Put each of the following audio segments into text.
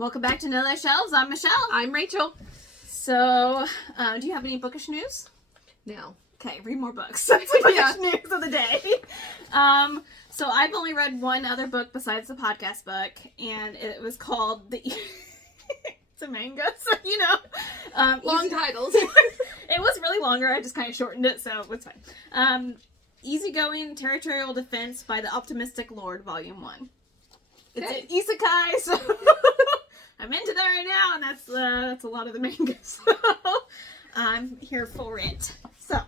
Welcome back to Know Thy Shelves. I'm Michelle. I'm Rachel. So, do you have any bookish news? No. Okay, read more books. That's the bookish news of the day. So I've only read one other book besides the podcast book, and it was called The... It's a manga, so you know. Long titles. It was really longer. I just kind of shortened it, so it's fine. Easygoing Territorial Defense by the Optimistic Lord, Volume 1. It's an isekai, so I'm into that right now, and that's a lot of the manga, so I'm here for it. So,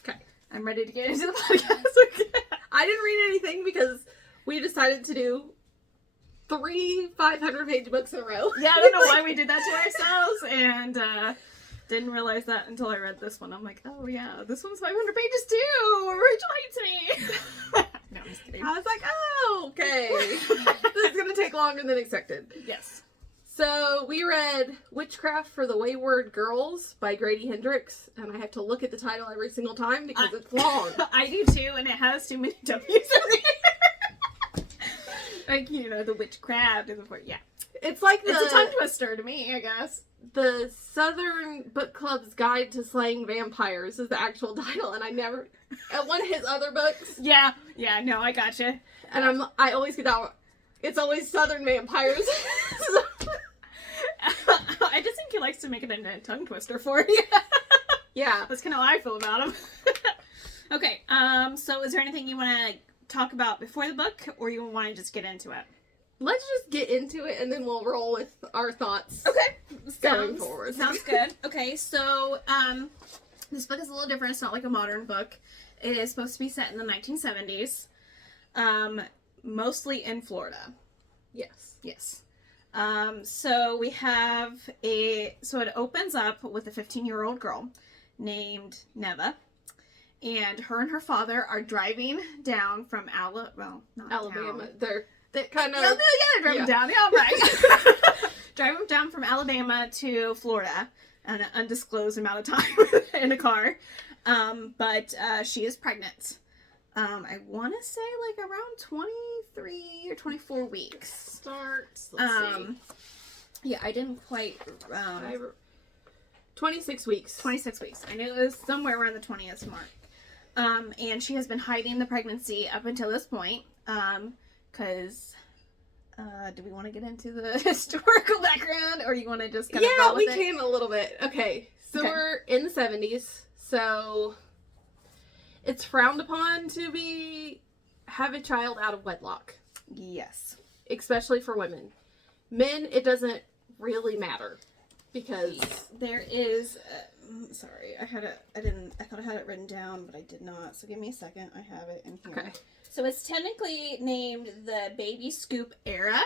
Okay. I'm ready to get into the podcast. I didn't read anything because we decided to do 3 500-page books in a row. Yeah, I don't know why we did that to ourselves, and didn't realize that until I read this one. I'm like, oh yeah, this one's 500 pages too. Rachel hates me. No, I'm just kidding. I was like, oh, okay. This is going to take longer than expected. Yes. So we read Witchcraft for the Wayward Girls by Grady Hendrix, and I have to look at the title every single time because it's long. I do too, and it has too many W's in it. Like, you know, the Witchcraft is important. Yeah. It's like It's a tongue twister to me, I guess. The Southern Book Club's Guide to Slaying Vampires is the actual title, and I never... At one of his other books. Yeah, no, I gotcha. And I always get out... It's always Southern vampires. I just think he likes to make it into a tongue twister for you. Yeah. That's kind of how I feel about him. Okay, so is there anything you want to talk about before the book, or you want to just get into it? Let's just get into it, and then we'll roll with our thoughts. Okay. Going forward. Sounds good. Okay, so, this book is a little different. It's not like a modern book. It is supposed to be set in the 1970s. Mostly in Florida. Yes. So we have so it opens up with a 15-year-old girl named Neva. And her and her father are driving down from Alabama. They're kind of... Yeah, they're driving down. Yeah, right. Driving down from Alabama to Florida an undisclosed amount of time in a car. But she is pregnant. I want to say like around 23 or 24 weeks. Let's see. Yeah, I didn't quite... 26 weeks. 26 weeks. I knew it was somewhere around the 20th mark. And she has been hiding the pregnancy up until this point. Because... do we want to get into the historical background, or you want to just kind of roll with it? Yeah, we can a little bit. Okay, so we're in the 70s, so it's frowned upon to have a child out of wedlock. Yes. Especially for women. Men, it doesn't really matter, because... There is... sorry, I thought I had it written down, but I did not, so give me a second. I have it in here. Okay. So it's technically named the Baby Scoop Era,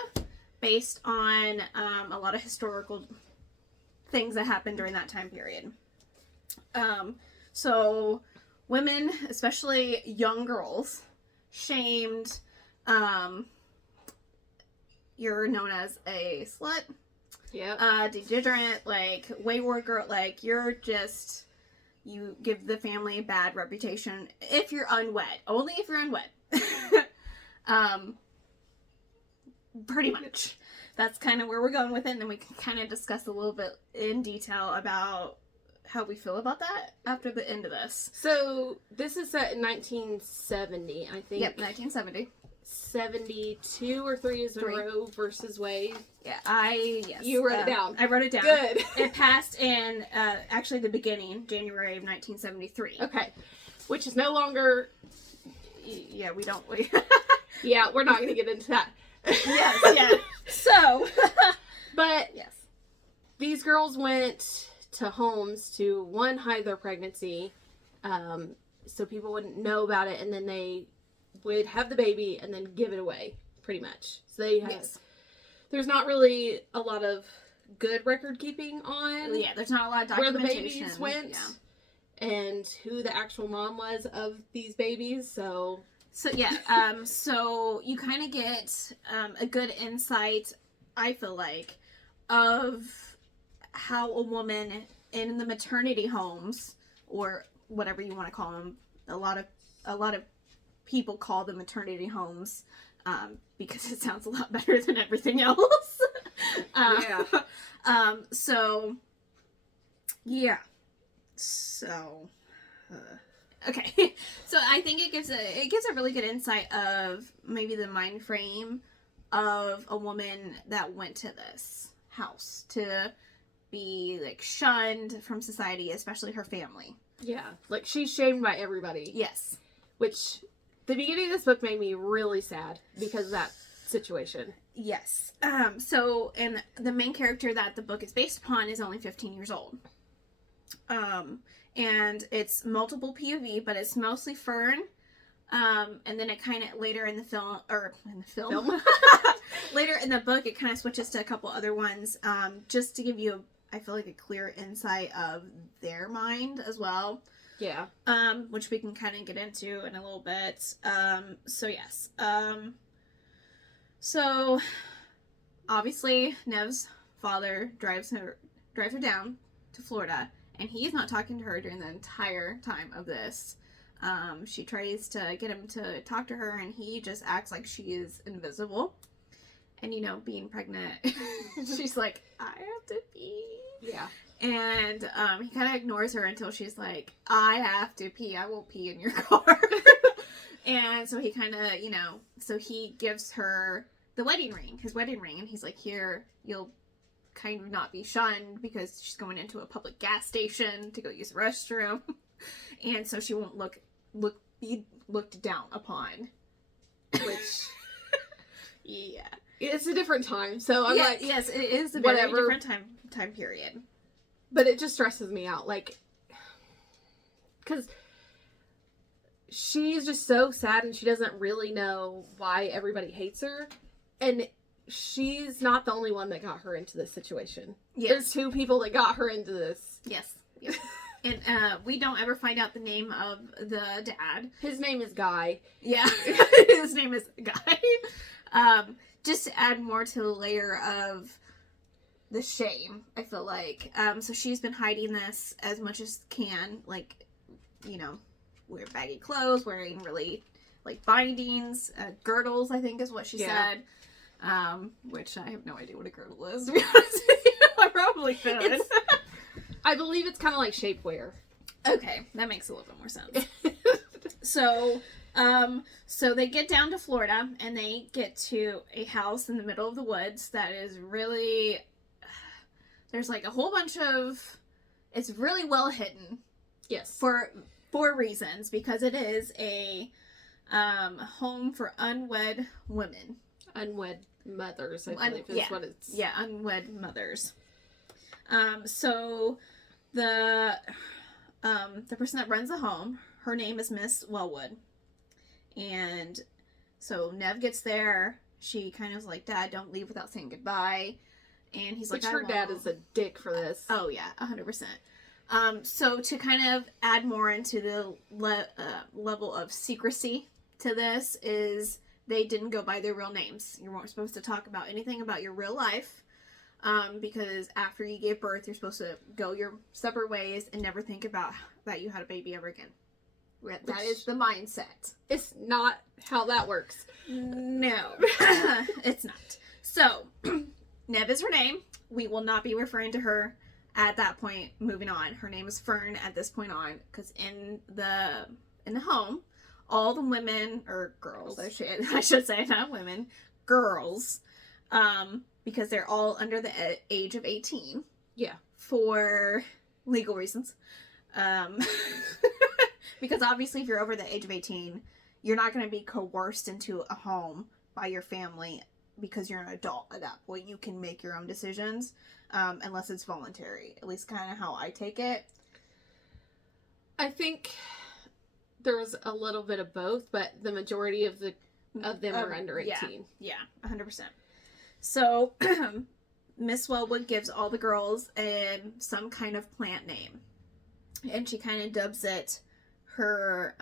based on a lot of historical things that happened during that time period. So women, especially young girls, shamed, you're known as a slut, degenerate, like wayward girl, like you give the family a bad reputation if you're unwed. Only if you're unwed. Pretty much. That's kind of where we're going with it, and then we can kind of discuss a little bit in detail about how we feel about that after the end of this. So, this is set in 1970, I think. Yep, 1970. 72 or 3 is in Roe versus Wade. Yeah, yes. You wrote it down. I wrote it down. Good. It passed in, actually the beginning, January of 1973. Okay. Which is no longer... Yeah, we don't... Yeah, we're not going to get into that. Yes, yeah. So... But... Yes. These girls went to homes to, one, hide their pregnancy, so people wouldn't know about it, and then they would have the baby and then give it away, pretty much. So they have... Yes. There's not really a lot of good record keeping on... Yeah, there's not a lot of documentation. Where the babies went. Yeah. And who the actual mom was of these babies, so yeah, so you kind of get a good insight, I feel like, of how a woman in the maternity homes, or whatever you want to call them, a lot of people call them maternity homes, because it sounds a lot better than everything else. Yeah. So, yeah. So, okay. So I think it gives a really good insight of maybe the mind frame of a woman that went to this house to be like shunned from society, especially her family. Yeah. Like, she's shamed by everybody. Yes. Which, the beginning of this book made me really sad because of that situation. Yes. So, and the main character that the book is based upon is only 15 years old. And it's multiple POV, but it's mostly Fern. And then it kind of later in the film, later in the book, it kind of switches to a couple other ones, just to give you, I feel like, a clear insight of their mind as well. Yeah. Which we can kind of get into in a little bit. So yes. So obviously Nev's father drives her down to Florida, and he's not talking to her during the entire time of this. She tries to get him to talk to her, and he just acts like she is invisible. And, you know, being pregnant, she's like, I have to pee. Yeah. And he kind of ignores her until she's like, I have to pee. I will pee in your car. And so he kind of, you know, so he gives her his wedding ring. And he's like, here, you'll kind of not be shunned because she's going into a public gas station to go use the restroom. And so she won't be looked down upon. Which, yeah. It's a different time, so I'm like... Yes, it is a very different time period. But it just stresses me out, like... Because she's just so sad, and she doesn't really know why everybody hates her. And she's not the only one that got her into this situation. Yes. There's two people that got her into this. Yes. Yep. And we don't ever find out the name of the dad. His name is Guy. Yeah. His name is Guy. Just to add more to the layer of the shame, I feel like. So she's been hiding this as much as can, like, you know, wear baggy clothes, wearing really, like, bindings, girdles, I think is what she said. Which I have no idea what a girdle is, to be honest with you. I probably could. I believe it's kind of like shapewear. Okay, that makes a little bit more sense. So they get down to Florida, and they get to a house in the middle of the woods that is really, there's like a whole bunch of, it's really well hidden. Yes. For reasons, because it is a home for unwed women. Unwed mothers, I believe is what it's... Yeah, unwed mothers. So the person that runs the home, her name is Miss Wellwood. And so Nev gets there. She kind of is like, Dad, don't leave without saying goodbye. And he's like, her dad is a dick for this. Oh, yeah, 100%. So to kind of add more into the level of secrecy to this is they didn't go by their real names. You weren't supposed to talk about anything about your real life. Because after you gave birth, you're supposed to go your separate ways and never think about that you had a baby ever again. That is the mindset. It's not how that works. No, it's not. So, Nev is her name. We will not be referring to her at that point. Moving on. Her name is Fern at this point on, because in the home, all the women, or girls, I should say, not women, girls, because they're all under the age of 18. Yeah. For legal reasons. Because obviously if you're over the age of 18, you're not going to be coerced into a home by your family because you're an adult at that point. You can make your own decisions, unless it's voluntary. At least kind of how I take it. I think there was a little bit of both, but the majority of them are under 18. Yeah, 100%. So, Miss Wellwood gives all the girls some kind of plant name. And she kind of dubs it her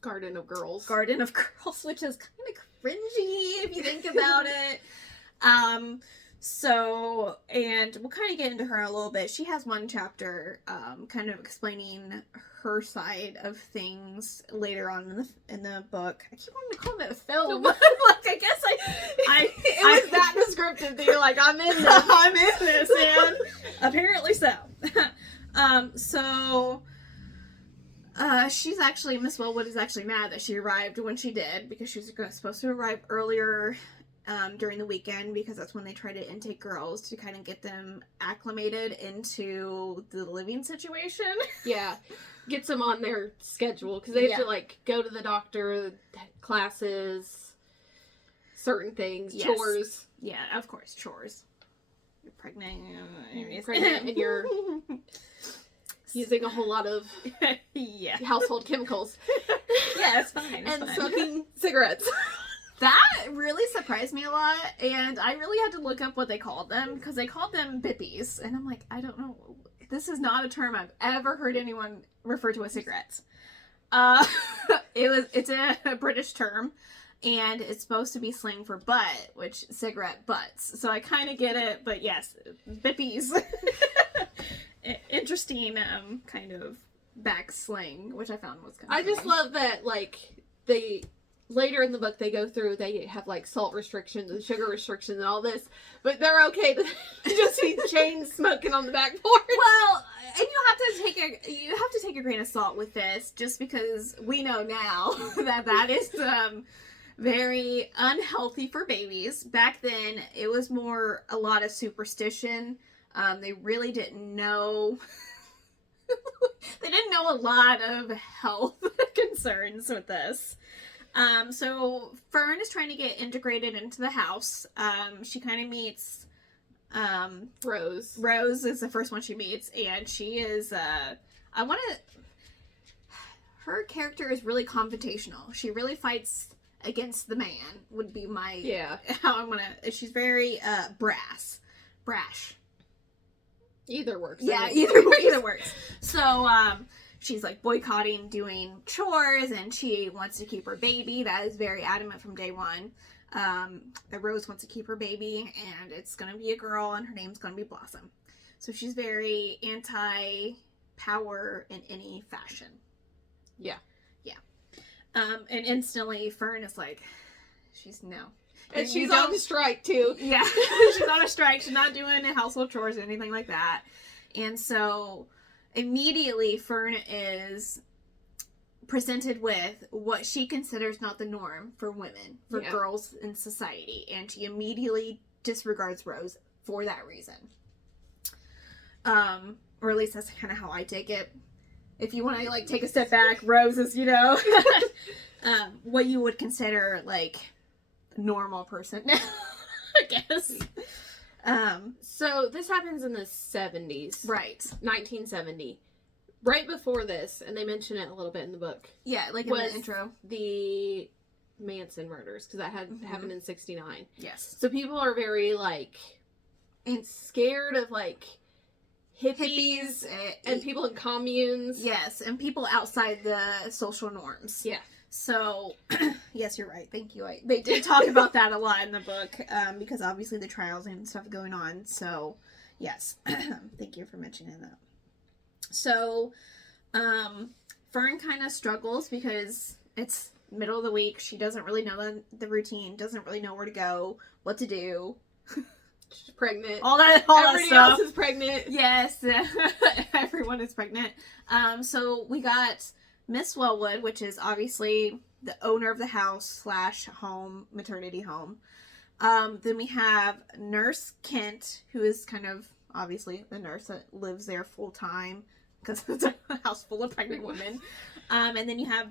Garden of Girls. Garden of Girls, which is kind of cringy if you think about it. So, and we'll kind of get into her a little bit. She has one chapter kind of explaining her side of things later on in the book. I keep wanting to call it a film. Like, I guess it was that descriptive that you're like, I'm in this. I'm in this, and apparently so. She's actually, Miss Wellwood is actually mad that she arrived when she did, because she was supposed to arrive earlier during the weekend, because that's when they try to intake girls to kind of get them acclimated into the living situation. Yeah. Gets them on their schedule, because they have to, like, go to the doctor, classes, certain things, chores. Yeah, of course, chores. You're pregnant. And you're using a whole lot of household chemicals. Yeah, it's fine. And smoking cigarettes. That really surprised me a lot, and I really had to look up what they called them, because they called them bippies, and I'm like, I don't know. This is not a term I've ever heard anyone refer to as cigarettes. It's a British term, and it's supposed to be slang for butt, which cigarette butts. So I kind of get it, but yes, bippies. Interesting kind of back slang, which I found was kind of I just love that, like, they... Later in the book, they go through, they have, like, salt restrictions and sugar restrictions and all this, but they're okay to just be chain smoking on the back porch. Well, and you have to take a grain of salt with this, just because we know now that is very unhealthy for babies. Back then, it was more a lot of superstition. They really didn't know... they didn't know a lot of health concerns with this. So Fern is trying to get integrated into the house. She kind of meets, Rose. Rose is the first one she meets, and she is, her character is really confrontational. She really fights against the man, would be my, she's very, brash. Either works. Yeah, either works. So, she's like boycotting doing chores, and she wants to keep her baby. That is very adamant from day one. Rose wants to keep her baby, and it's going to be a girl, and her name's going to be Blossom. So she's very anti-power in any fashion. Yeah. Yeah. And instantly Fern is like, no. And she's on strike, too. Yeah. She's on a strike. She's not doing household chores or anything like that. And so... immediately, Fern is presented with what she considers not the norm for women, for girls in society, and she immediately disregards Rose for that reason. Or at least that's kind of how I take it. If you want to, like, take a step back, Rose is, what you would consider, like, a normal person now, I guess. So this happens in the 70s. Right. 1970. Right before this, and they mention it a little bit in the book. Yeah, like in the intro. The Manson murders, because that had happened in 69. Yes. So people are very, like, and scared of, like, hippies and people in communes. Yes, and people outside the social norms. Yeah. So, yes, you're right. Thank you. They did talk about that a lot in the book, because obviously the trials and stuff going on. So, yes. Thank you for mentioning that. So, Fern kind of struggles because it's middle of the week. She doesn't really know the routine, doesn't really know where to go, what to do. She's pregnant. All that Everybody stuff. else is pregnant. Yes. Everyone is pregnant. So we got Miss Wellwood, which is obviously the owner of the house / home, maternity home. Then we have Nurse Kent, who is kind of obviously the nurse that lives there full time, because it's a house full of pregnant women. And then you have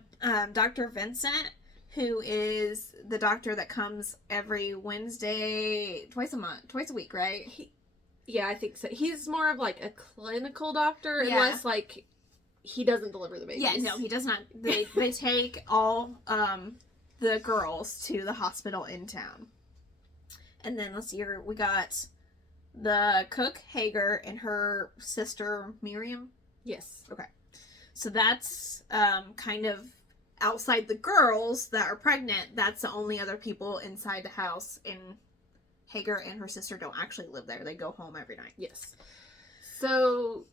Dr. Vincent, who is the doctor that comes every Wednesday, twice a week, right? Yeah, I think so. He's more of like a clinical doctor, unless like he doesn't deliver the babies. Yeah, no, he does not. They take all the girls to the hospital in town. And then let's see here, we got the cook Hager and her sister Miriam. Yes. Okay. So that's kind of outside the girls that are pregnant. That's the only other people inside the house. And Hagar and her sister don't actually live there. They go home every night. Yes. So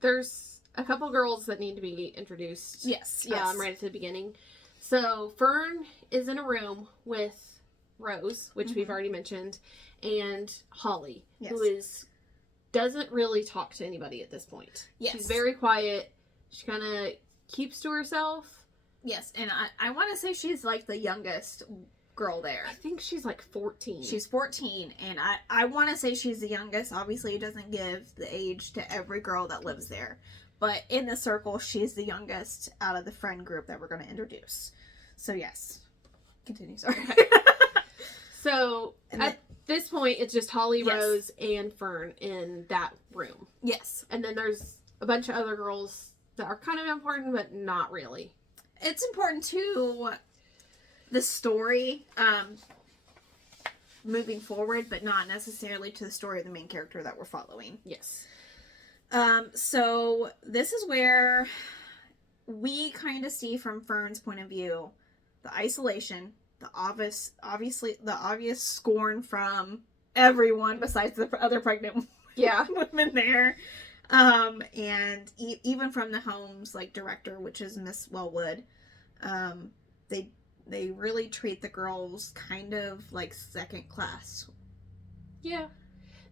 there's a couple girls that need to be introduced. Yes. Right at the beginning. So Fern is in a room with Rose, which we've already mentioned, and Holly, who doesn't really talk to anybody at this point. Yes. She's very quiet. She kind of keeps to herself. Yes, and I want to say she's like the youngest girl there. I think she's like 14. She's 14, and I want to say she's the youngest. Obviously, it doesn't give the age to every girl that lives there. But in the circle, she's the youngest out of the friend group that we're going to introduce. So, yes. Continue, sorry. So, at this point, it's just Holly, Rose, and Fern in that room. Yes. And then there's a bunch of other girls that are kind of important, but not really. It's important to the story moving forward, but not necessarily to the story of the main character that we're following. Yes. So this is where we kind of see from Fern's point of view the isolation, the obvious scorn from everyone besides the other pregnant women there. And even from the home's like director, which is Miss Wellwood, they really treat the girls kind of like second class. Yeah.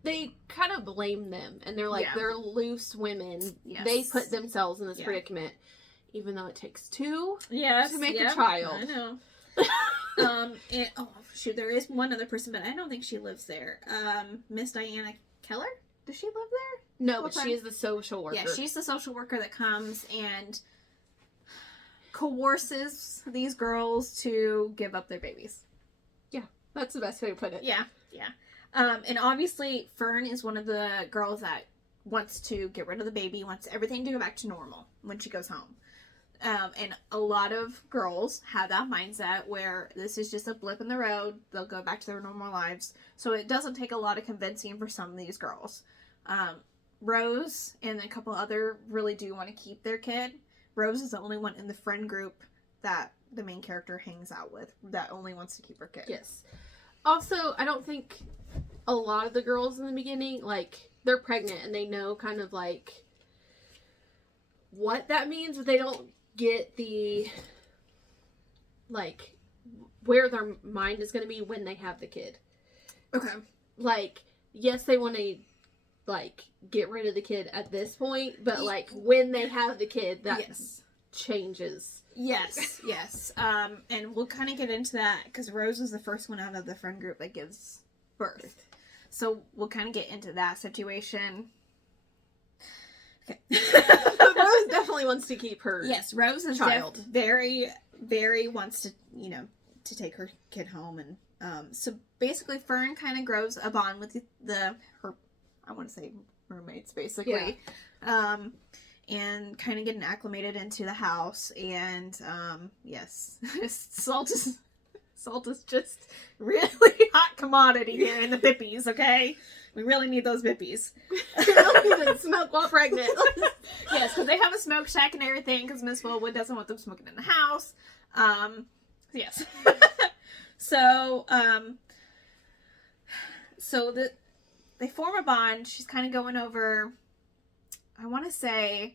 They kind of blame them, and they're like, they're loose women. Yes. They put themselves in this predicament, even though it takes two to make a child. I know. And, oh shoot, there is one other person, but I don't think she lives there. Miss Diana Keller? Does she live there? No, but she is the social worker. Yeah, she's the social worker that comes and coerces these girls to give up their babies. Yeah, that's the best way to put it. Yeah. And obviously, Fern is one of the girls that wants to get rid of the baby, wants everything to go back to normal when she goes home. And a lot of girls have that mindset where this is just a blip in the road. They'll go back to their normal lives. So it doesn't take a lot of convincing for some of these girls. Rose and a couple other really do want to keep their kid. Rose is the only one in the friend group that the main character hangs out with that only wants to keep her kid. Yes. Also, I don't think a lot of the girls in the beginning, like, they're pregnant and they know kind of like what that means, but they don't get the, like, where their mind is going to be when they have the kid. Okay. Like, yes, they want to, like, get rid of the kid at this point, but, like, when they have the kid, that changes. Yes. And we'll kind of get into that, because Rose is the first one out of the friend group that gives birth. So we'll kind of get into that situation. Okay. Rose definitely wants to keep her Rose is child. Very, very wants to, to take her kid home. And so basically Fern kind of grows a bond with her, I want to say roommates, basically. Yeah. And kind of getting acclimated into the house. And, Salt is just really hot commodity here in the Bippies, okay? We really need those Bippies. We really need to smoke while pregnant. Yes, because they have a smoke shack and everything, because Miss Wellwood doesn't want them smoking in the house. Yes. They form a bond. She's kind of going over, I want to say,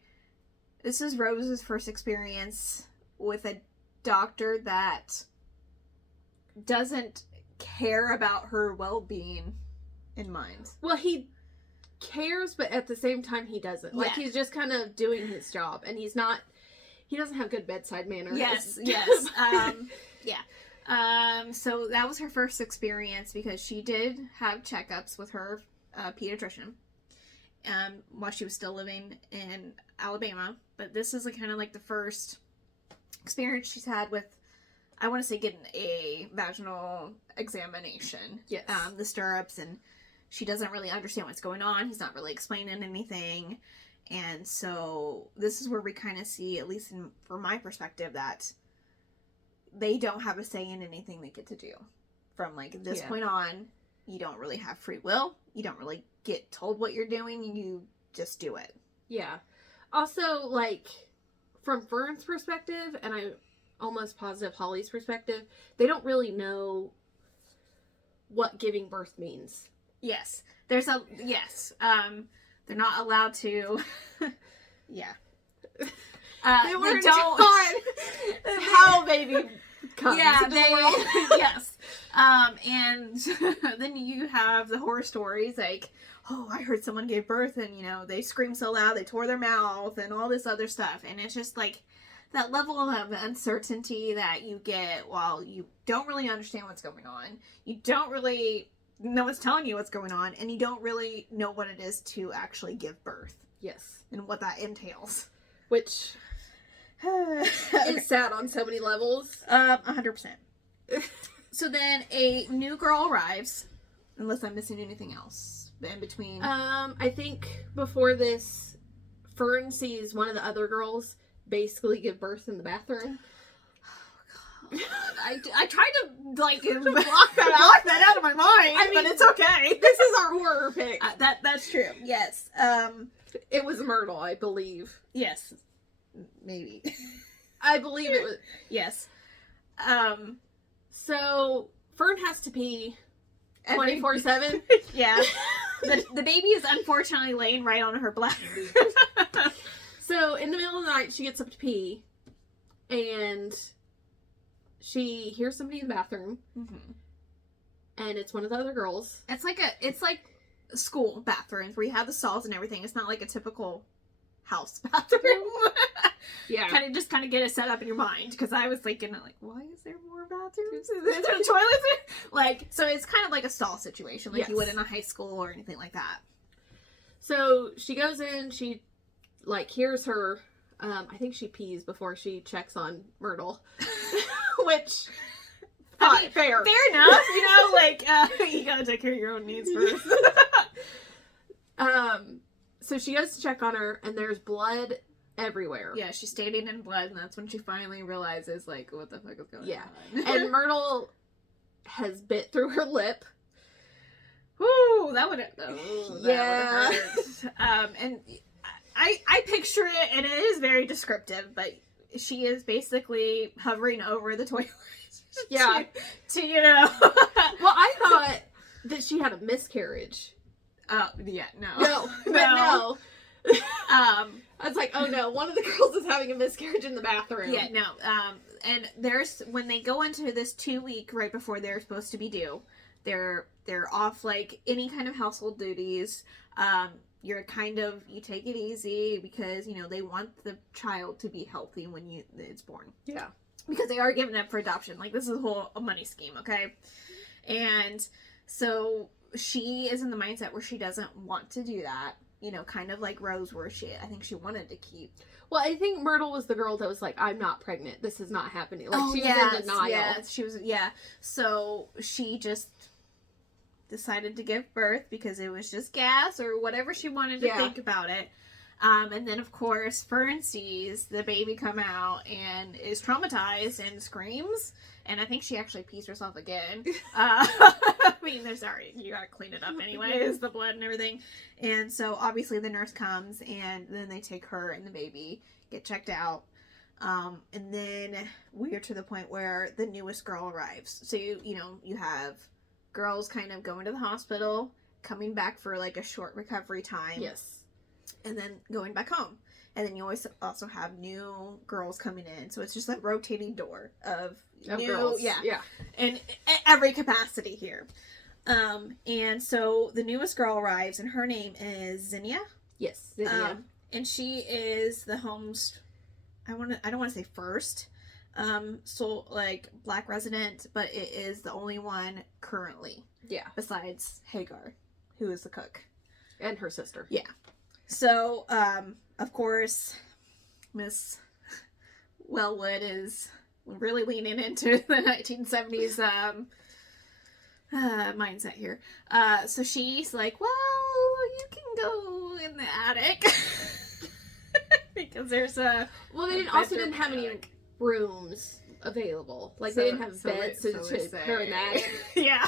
this is Rose's first experience with a doctor that doesn't care about her well-being in mind. Well, he cares, but at the same time he doesn't. Like, he's just kind of doing his job, and he doesn't have good bedside manners. Yes. So that was her first experience, because she did have checkups with her pediatrician while she was still living in Alabama. But this is kind of like the first experience she's had with, I want to say, getting a vaginal examination. Yes. The stirrups, and she doesn't really understand what's going on. He's not really explaining anything. And so this is where we kind of see, at least from my perspective, that they don't have a say in anything they get to do. From like this point on, you don't really have free will. You don't really get told what you're doing. You just do it. Yeah. Also, like, from Fern's perspective, and I'm almost positive Holly's perspective, they don't really know what giving birth means. Yes. They're not allowed to. Yeah. They weren't taught how baby comes into the world. Yes. And then you have the horror stories like, oh, I heard someone gave birth and, you know, they screamed so loud they tore their mouth and all this other stuff. And it's just like that level of uncertainty that you get while you don't really understand what's going on. You don't really know what's telling you what's going on, and you don't really know what it is to actually give birth. Yes. And what that entails. Which is sad on so many levels. 100%. So then a new girl arrives, unless I'm missing anything else in between. I think before this, Fern sees one of the other girls basically give birth in the bathroom. Oh, God. I tried to, like, block that out of my mind, I mean, but it's okay. This is our horror pick. That's true. Yes. It was Myrtle, I believe. Yes. Maybe. I believe it was. Yes. So Fern has to pee 24/7. Yeah. The baby is unfortunately laying right on her bladder. So in the middle of the night, she gets up to pee, and she hears somebody in the bathroom, and it's one of the other girls. It's like school bathrooms where you have the stalls and everything. It's not like a typical house bathroom. Yeah. Kind of get it set up in your mind, because I was thinking, like, why is there more bathrooms? Is there toilets? Like, so it's kind of like a stall situation, like you would in a high school or anything like that. So she goes in, she, like, hears her, I think she pees before she checks on Myrtle. Which, I mean, fair enough, you know, like, you gotta take care of your own needs first. So she goes to check on her, and there's blood everywhere. Yeah, she's standing in blood, and that's when she finally realizes, like, what the fuck is going on. And Myrtle has bit through her lip. Ooh, that would have hurt. And I picture it, and it is very descriptive, but she is basically hovering over the toilet. Yeah. to you know. Well, I thought that she had a miscarriage. Oh, yeah, no. No. I was like, oh no, one of the girls is having a miscarriage in the bathroom. Yeah, no. And when they go into this 2-week right before they're supposed to be due, they're off, like, any kind of household duties. You take it easy because, you know, they want the child to be healthy when it's born. Yeah. Because they are giving up for adoption. Like, this is a money scheme, okay? And so she is in the mindset where she doesn't want to do that. You know, kind of like Rose, where I think she wanted to keep. Well, I think Myrtle was the girl that was like, I'm not pregnant. This is not happening. Like, she was in denial. Yeah, so she just decided to give birth because it was just gas or whatever she wanted to think about it. And then, of course, Fern sees the baby come out and is traumatized and screams. And I think she actually pees herself again. I mean, you gotta clean it up anyways, the blood and everything. And so, obviously, the nurse comes, and then they take her and the baby, get checked out. And then we're to the point where the newest girl arrives. So, you have girls kind of going to the hospital, coming back for, like, a short recovery time. Yes. And then going back home. And then you always also have new girls coming in. So it's just a rotating door of new girls. Yeah. And every capacity here. And so the newest girl arrives, and her name is Zinnia. Yes, Zinnia. And she is the home's, I don't want to say first, so like black resident, but it is the only one currently. Yeah. Besides Hagar, who is the cook. And her sister. Yeah. So, of course, Miss Wellwood is really leaning into the 1970s mindset here. So she's like, well, you can go in the attic. Because there's a... Well, they didn't have any rooms available. Like, they didn't have beds to go in the attic. Yeah.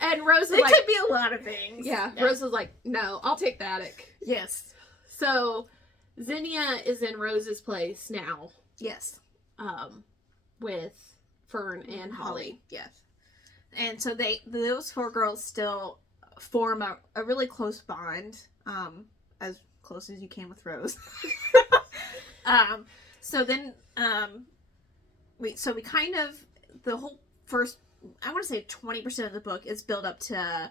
And Rose was it like... could be a lot of things. Yeah, Rose was like, no, I'll take the attic. Yes. So, Zinnia is in Rose's place now. Yes. With Fern and Holly. Yes. And so those 4 girls still form a really close bond, as close as you can with Rose. So then, we kind of, the whole first, I want to say 20% of the book is built up to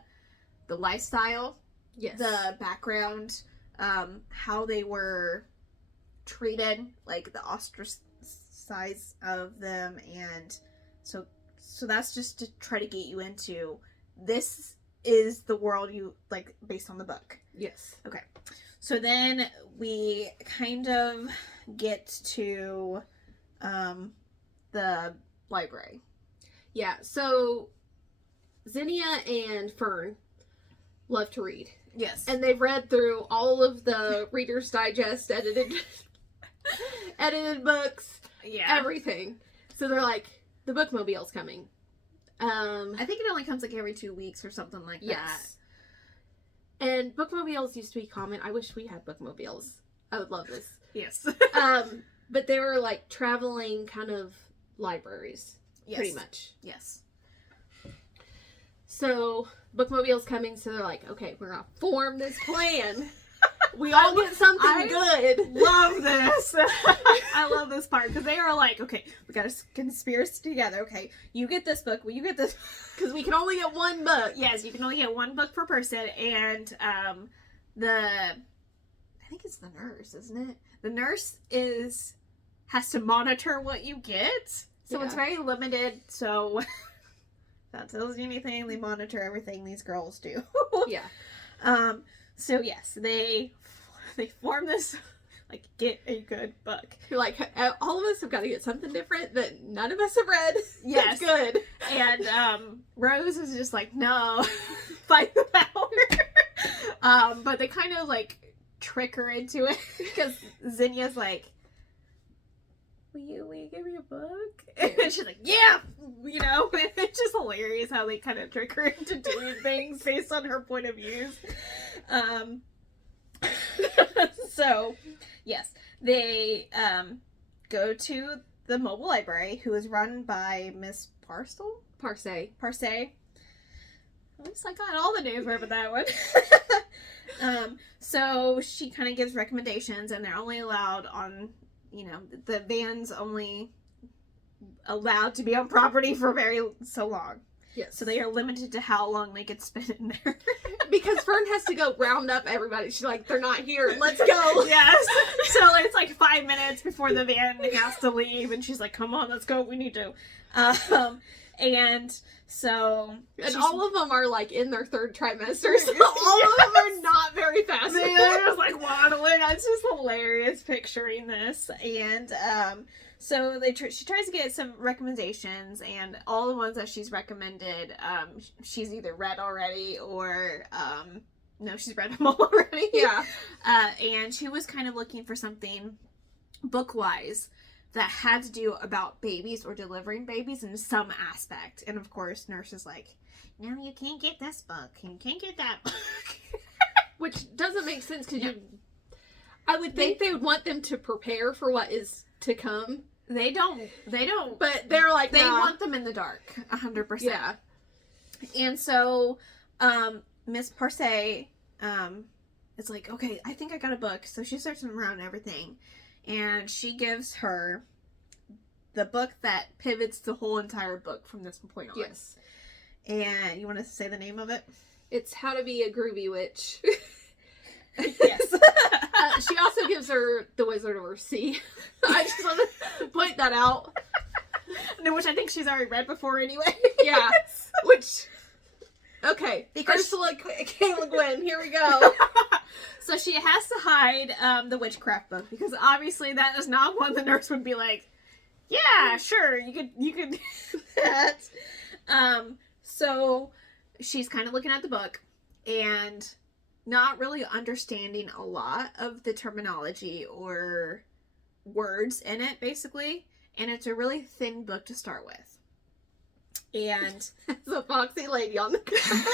the lifestyle, Yes. the background, how they were treated, like the ostracize of them, and so that's just to try to get you into, this is the world you like based on the book. Yes. Okay. So then we kind of get to the library. Yeah, so Zinnia and Fern love to read. Yes. And they've read through all of the Reader's Digest edited books, yeah. everything. So they're like, the bookmobile's coming. I think it only comes like every 2 weeks or something like that. Yes. And bookmobiles used to be common. I wish we had bookmobiles. I would love this. Yes. But they were like traveling kind of libraries. Yes. Pretty much. Yes. So, bookmobile's coming, so they're like, okay, we're gonna form this plan. We all get something good. Love this. I love this part, because they are like, okay, we got a conspiracy together. Okay, you get this book, well, you get this. Because we can only get one book. Yes, you can only get one book per person, and I think it's the nurse, isn't it? The nurse has to monitor what you get. So it's very limited, so if that tells you anything, they monitor everything these girls do. Yeah. So yes, they form this, like, get a good book. You're like, all of us have got to get something different that none of us have read. Yes. That's good. And Rose is just like, no, fight the power. But they kind of like trick her into it, because Zinnia's like, will you give me a book? And she's like, yeah, it's just hilarious how they kind of trick her into doing things based on her point of views. So, yes, they go to the mobile library, who is run by Miss Parcel? Parse. At least I got all the names right with that one. So she kind of gives recommendations, and they're only allowed on, the van's only allowed to be on property for so long. Yes. So they are limited to how long they could spend in there. Because Fern has to go round up everybody. She's like, they're not here. Let's go. Yes. So it's like 5 minutes before the van has to leave, and she's like, come on, let's go. We need to. And so... And all of them are like in their 3rd trimester, so all of them are not very fast. They're just like waddling. It's just hilarious picturing this. And so she tries to get some recommendations, and all the ones that she's recommended, she's either read already or no, she's read them all already. Yeah. And she was kind of looking for something book-wise that had to do about babies or delivering babies in some aspect. And of course, Nurse is like, no, you can't get this book. You can't get that book. Which doesn't make sense, because I would think they would want them to prepare for what is to come. They don't. But they're like, they want them in the dark, 100%. Yeah. And so, Miss Parse, is like, okay, I think I got a book. So she searches around and everything. And she gives her the book that pivots the whole entire book from this point on. Yes. And you want to say the name of it? It's How to Be a Groovy Witch. Yes. She also gives her The Wizard of Sea. I just want to point that out. Which I think she's already read before anyway. Yeah. Which, okay. Because Ursula K. Le Guin, here we go. So she has to hide the Witchcraft book, because obviously that is not one the nurse would be like, yeah, sure, you could do that. So she's kind of looking at the book and not really understanding a lot of the terminology or words in it, basically. And it's a really thin book to start with. And it's a foxy lady on the cover.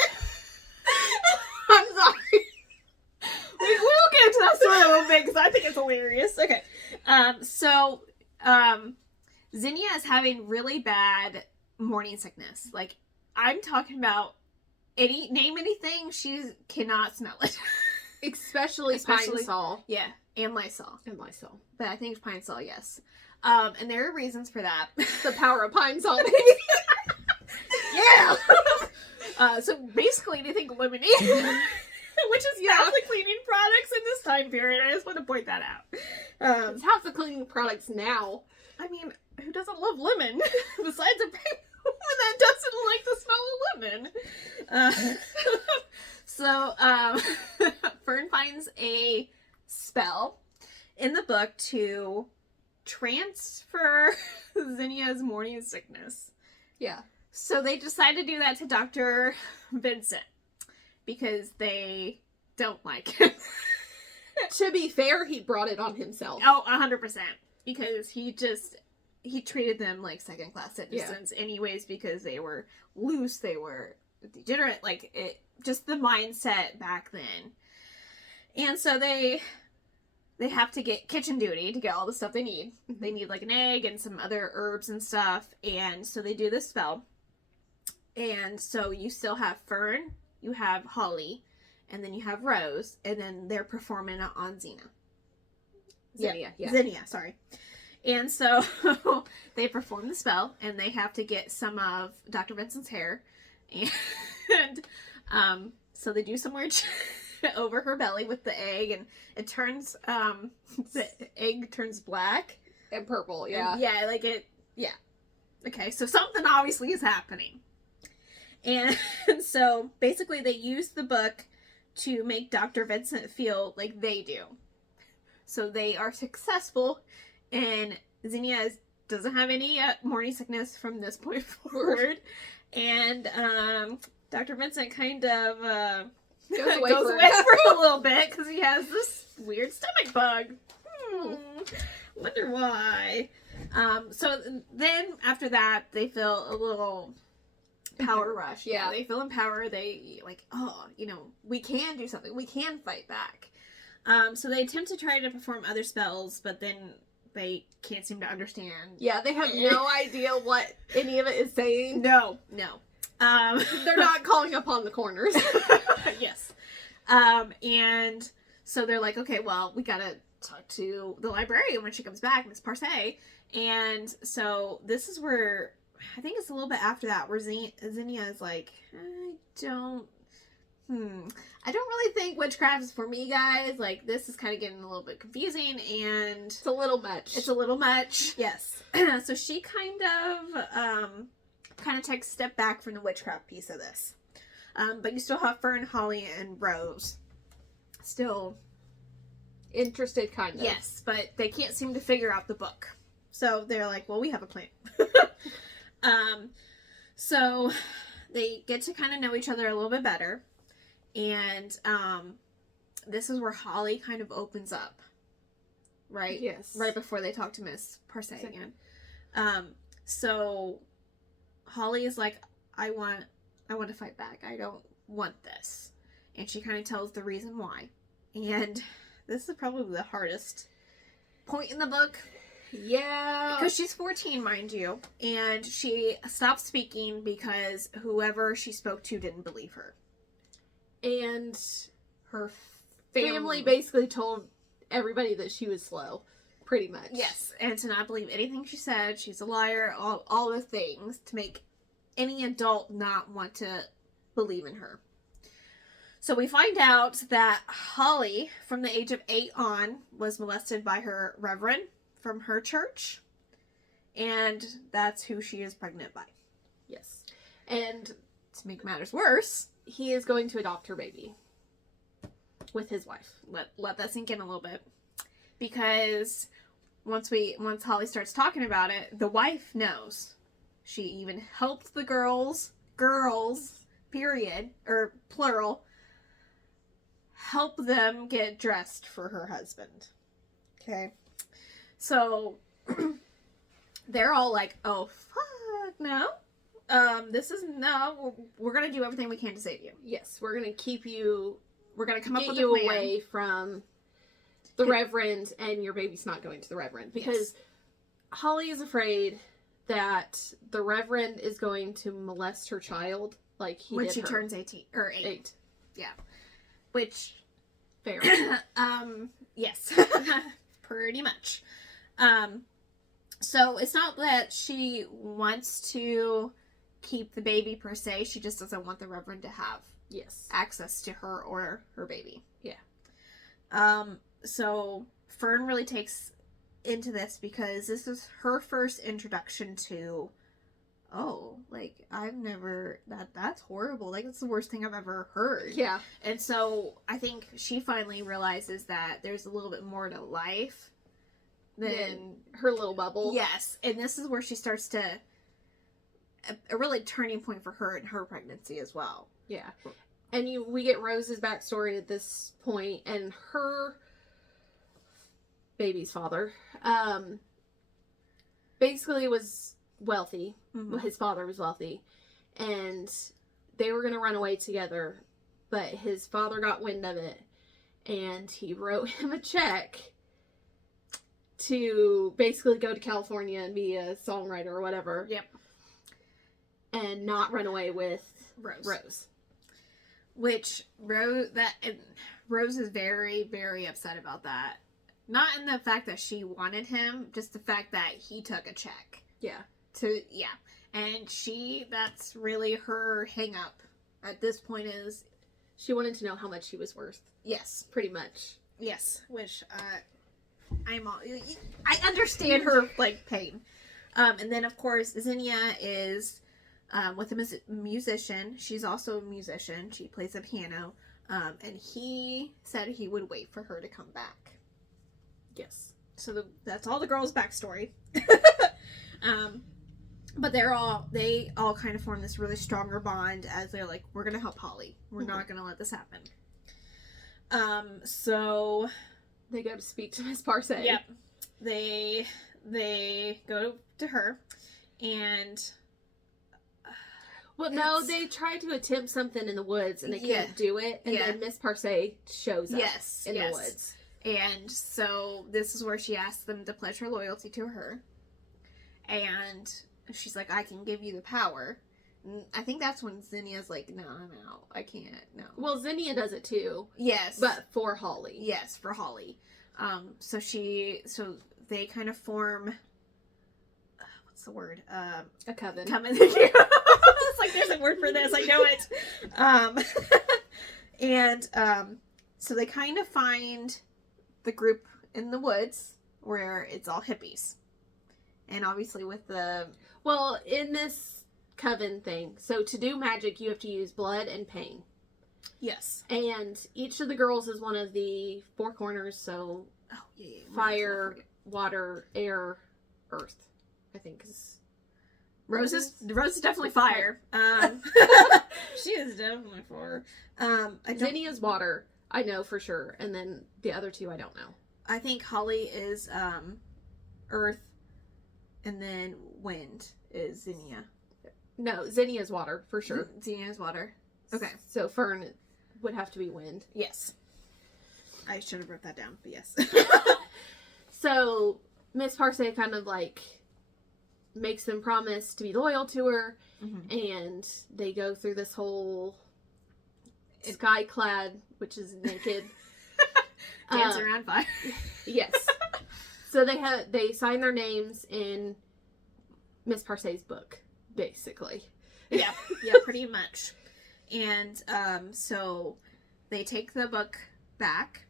I'm sorry. We'll get into that story a little bit, because I think it's hilarious. Okay. Zinnia is having really bad morning sickness. Like, I'm talking about name anything, she cannot smell it. Especially Pine Sol. Yeah, and Lysol. But I think it's Pine Sol, yes. And there are reasons for that. The power of Pine Sol. Yeah! So basically anything lemonade, which is half the cleaning products in this time period. I just want to point that out. It's half the cleaning products now. I mean, who doesn't love lemon? Besides a pregnant woman that doesn't like the smell of lemon. So, Fern finds a spell in the book to transfer Zinnia's morning sickness. Yeah. So they decide to do that to Dr. Vincent because they don't like him. To be fair, he brought it on himself. Oh, 100%. Because he treated them like second-class citizens anyways because they were loose, they were degenerate, just the mindset back then. And so they have to get kitchen duty to get all the stuff they need. They need an egg and some other herbs and stuff. And so they do this spell. And so you still have Fern, you have Holly, and then you have Rose, and then they're performing it on Zinnia. Zinnia, sorry. And so they perform the spell, and they have to get some of Dr. Vincent's hair. And so they do some weird over her belly with the egg, and it turns, the egg turns black. And purple, Okay, so something obviously is happening. And so basically they use the book to make Dr. Vincent feel like they do. So they are successful, and Zinnia doesn't have any morning sickness from this point forward. And Dr. Vincent kind of goes away for a little bit because he has this weird stomach bug. Wonder why. So then after that, they feel a little power rush. Yeah. They feel empowered. They we can do something. We can fight back. So they attempt to try to perform other spells, but then they can't seem to understand. Yeah, they have no idea what any of it is saying. No. They're not calling upon the corners. Yes. And so they're like, okay, well, we gotta talk to the librarian when she comes back, Miss Parcay. And so this is where, I think it's a little bit after that, where Zinnia is like, I don't really think witchcraft is for me, guys. This is kind of getting a little bit confusing, and It's a little much. Yes. So she kind of takes a step back from the witchcraft piece of this. But you still have Fern, Holly, and Rose. Still Interested, kind of. Yes, but they can't seem to figure out the book. So they're like, well, we have a plan. So they get to kind of know each other a little bit better. And this is where Holly kind of opens up. Right? Yes. Right before they talk to Miss Parcay again. So Holly is like, I want to fight back. I don't want this. And she kind of tells the reason why. And this is probably the hardest point in the book. Yeah. Because she's 14, mind you. And she stopped speaking because whoever she spoke to didn't believe her. And her family basically told everybody that she was slow. Pretty much. Yes. And to not believe anything she said. She's a liar. All the things to make any adult not want to believe in her. So we find out that Holly, from the age of 8 on, was molested by her reverend from her church. And that's who she is pregnant by. Yes. And to make matters worse, he is going to adopt her baby with his wife. Let that sink in a little bit. Because once Holly starts talking about it, the wife knows. She even helped the girls, period, or plural, help them get dressed for her husband. Okay. So they're all like, oh, fuck, no. We're going to do everything we can to save you. Yes, we're going to keep you, we're going to come up with get you a plan. away from the reverend, and your baby's not going to the reverend. Because Holly is afraid that the Reverend is going to molest her child, like he when did she her. turns 18 or 8. Yeah, which Fair. yes, pretty much. So it's not that she wants to keep the baby per se. She just doesn't want the Reverend to have access to her or her baby. Yeah. So Fern really takes into this because this is her first introduction to, I've never, that's horrible. Like, that's the worst thing I've ever heard. Yeah. And so I think she finally realizes that there's a little bit more to life than her little bubble. Yes. And this is where she starts to, a really turning point for her in her pregnancy as well. Yeah. And we get Rose's backstory at this point, and her baby's father basically was wealthy. Mm-hmm. His father was wealthy, and they were going to run away together, but his father got wind of it, and he wrote him a check to basically go to California and be a songwriter or whatever. Yep. And not run away with Rose. Which Rose is very, very upset about that. Not in the fact that she wanted him, just the fact that he took a check. Yeah. And that's really her hang up at this point is she wanted to know how much he was worth. Yes. Pretty much. Yes. Which, I understand her, pain. And then, of course, Zinnia is with a musician. She's also a musician. She plays the piano. And he said he would wait for her to come back. Yes. So that's all the girls' backstory. But they all kind of form this really stronger bond as they're like, we're going to help Holly. We're not going to let this happen. So they go to speak to Miss Parcay. Yep. They go to her and they try to attempt something in the woods and they can't do it. And then Miss Parcay shows up in the woods. And so this is where she asks them to pledge her loyalty to her. And she's like, I can give you the power. And I think that's when Zinnia's like, no, I'm out. I can't, no. Well, Zinnia does it too. Yes. But for Holly. Yes, for Holly. So they kind of form, what's the word? A coven. It's like, there's a word for this. I know it. So they kind of find the group in the woods where it's all hippies. And obviously with in this coven thing, so to do magic, you have to use blood and pain. Yes. And each of the girls is one of the 4 corners, so fire, water, air, earth, I think is... Rose is definitely fire. She is definitely fire. Zinnia's water, I know for sure, and then the other 2 I don't know. I think Holly is earth, and then wind is Zinnia. No, Zinnia's water for sure. Zinnia's water. Okay. So Fern would have to be wind. Yes. I should have wrote that down, but yes. So Miss Parcay kind of makes them promise to be loyal to her, and they go through this whole sky-clad, which is naked, dance around fire. Yes. So they sign their names in Miss Parcay's book, basically. Yeah, pretty much. And so they take the book back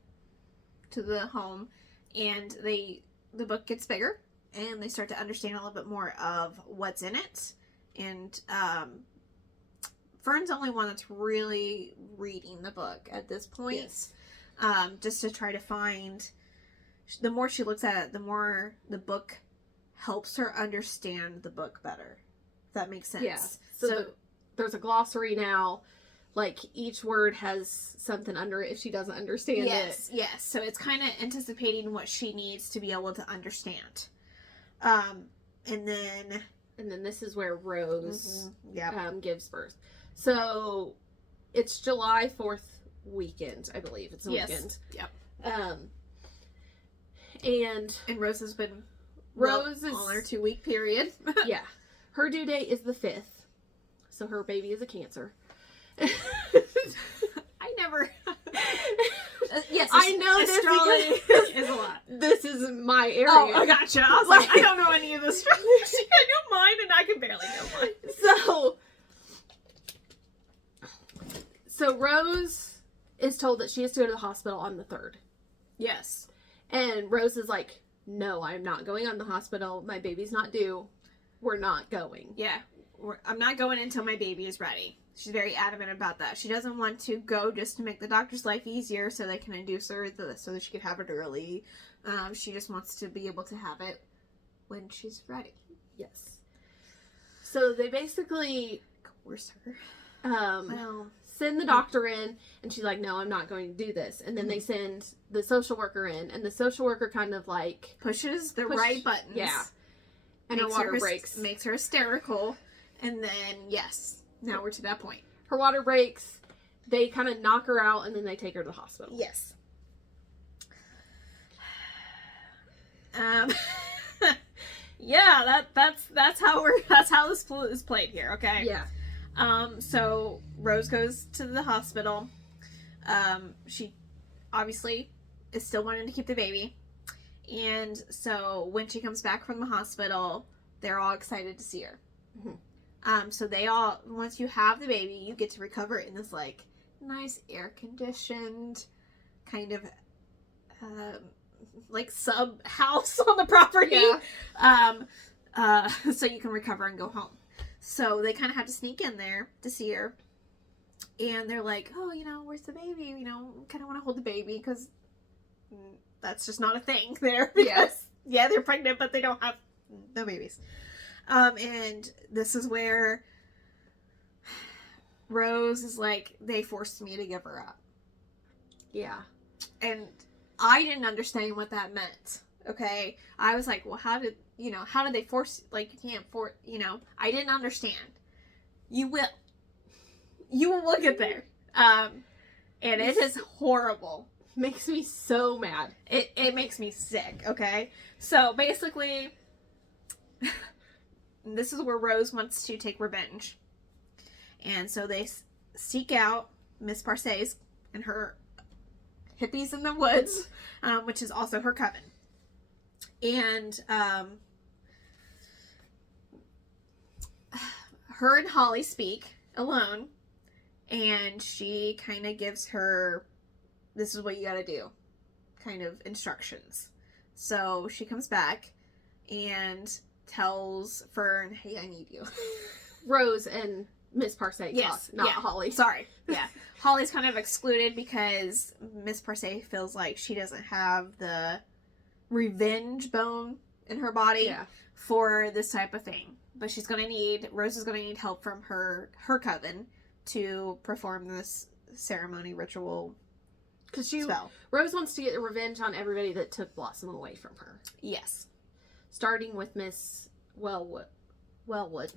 to the home, and the book gets bigger, and they start to understand a little bit more of what's in it. And Fern's the only one that's really reading the book at this point. Yes. Just to try to find, the more she looks at it, the more the book helps her understand the book better. If that makes sense. Yeah. So there's a glossary now. Each word has something under it if she doesn't understand it. Yes. So it's kind of anticipating what she needs to be able to understand. And then this is where Rose gives birth. So it's July 4th weekend, I believe. It's a weekend. Yep. And Rose has been Rose is on her 2-week period. yeah. Her due date is the 5th. So her baby is a Cancer. I never. Yes, I know astrology this is a lot. This is my area. Oh, I gotcha. I was like, I don't know any of this astrology. I know mine, and I can barely know mine. So Rose is told that she has to go to the hospital on the 3rd. Yes. And Rose is like, no, I'm not going on the hospital. My baby's not due. We're not going. Yeah. I'm not going until my baby is ready. She's very adamant about that. She doesn't want to go just to make the doctor's life easier so they can induce her so that she could have it early. She just wants to be able to have it when she's ready. Yes. So they basically coerce her. Send the doctor in, and she's like, no, I'm not going to do this. And then they send the social worker in, and the social worker kind of like pushes the right buttons. Yeah. And her water breaks. Makes her hysterical. And then, yes, now we're to that point. Her water breaks. They kind of knock her out, and then they take her to the hospital. Yes. Yeah, that's how this is played here. Okay. Yeah. So Rose goes to the hospital. She obviously is still wanting to keep the baby. And so when she comes back from the hospital, they're all excited to see her. Mm-hmm. So they all, once you have the baby, you get to recover in this like nice air conditioned kind of like sub house on the property. Yeah. So you can recover and go home. So they kind of have to sneak in there to see her. And they're like, oh, where's the baby? Kind of want to hold the baby because that's just not a thing there. Yes. Yeah, they're pregnant, but they don't have no babies. And this is where Rose is like, they forced me to give her up. Yeah. And I didn't understand what that meant. Okay. I was like, well, how did they force, like, you can't force, I didn't understand. You will get there. And it is horrible. Makes me so mad. It makes me sick, okay? So, basically, this is where Rose wants to take revenge. And so they seek out Miss Parse's and her hippies in the woods, which is also her coven. And, her and Holly speak alone, and she kind of gives her, this is what you gotta do, kind of instructions. So she comes back and tells Fern, hey, I need you. Rose and Miss Parse talk, not Holly. Sorry. Yeah. Holly's kind of excluded because Miss Parse feels like she doesn't have the revenge bone in her body for this type of thing. But Rose is going to need help from her coven to perform this ceremony ritual spell. Rose wants to get revenge on everybody that took Blossom away from her. Yes. Starting with Miss Wellwood.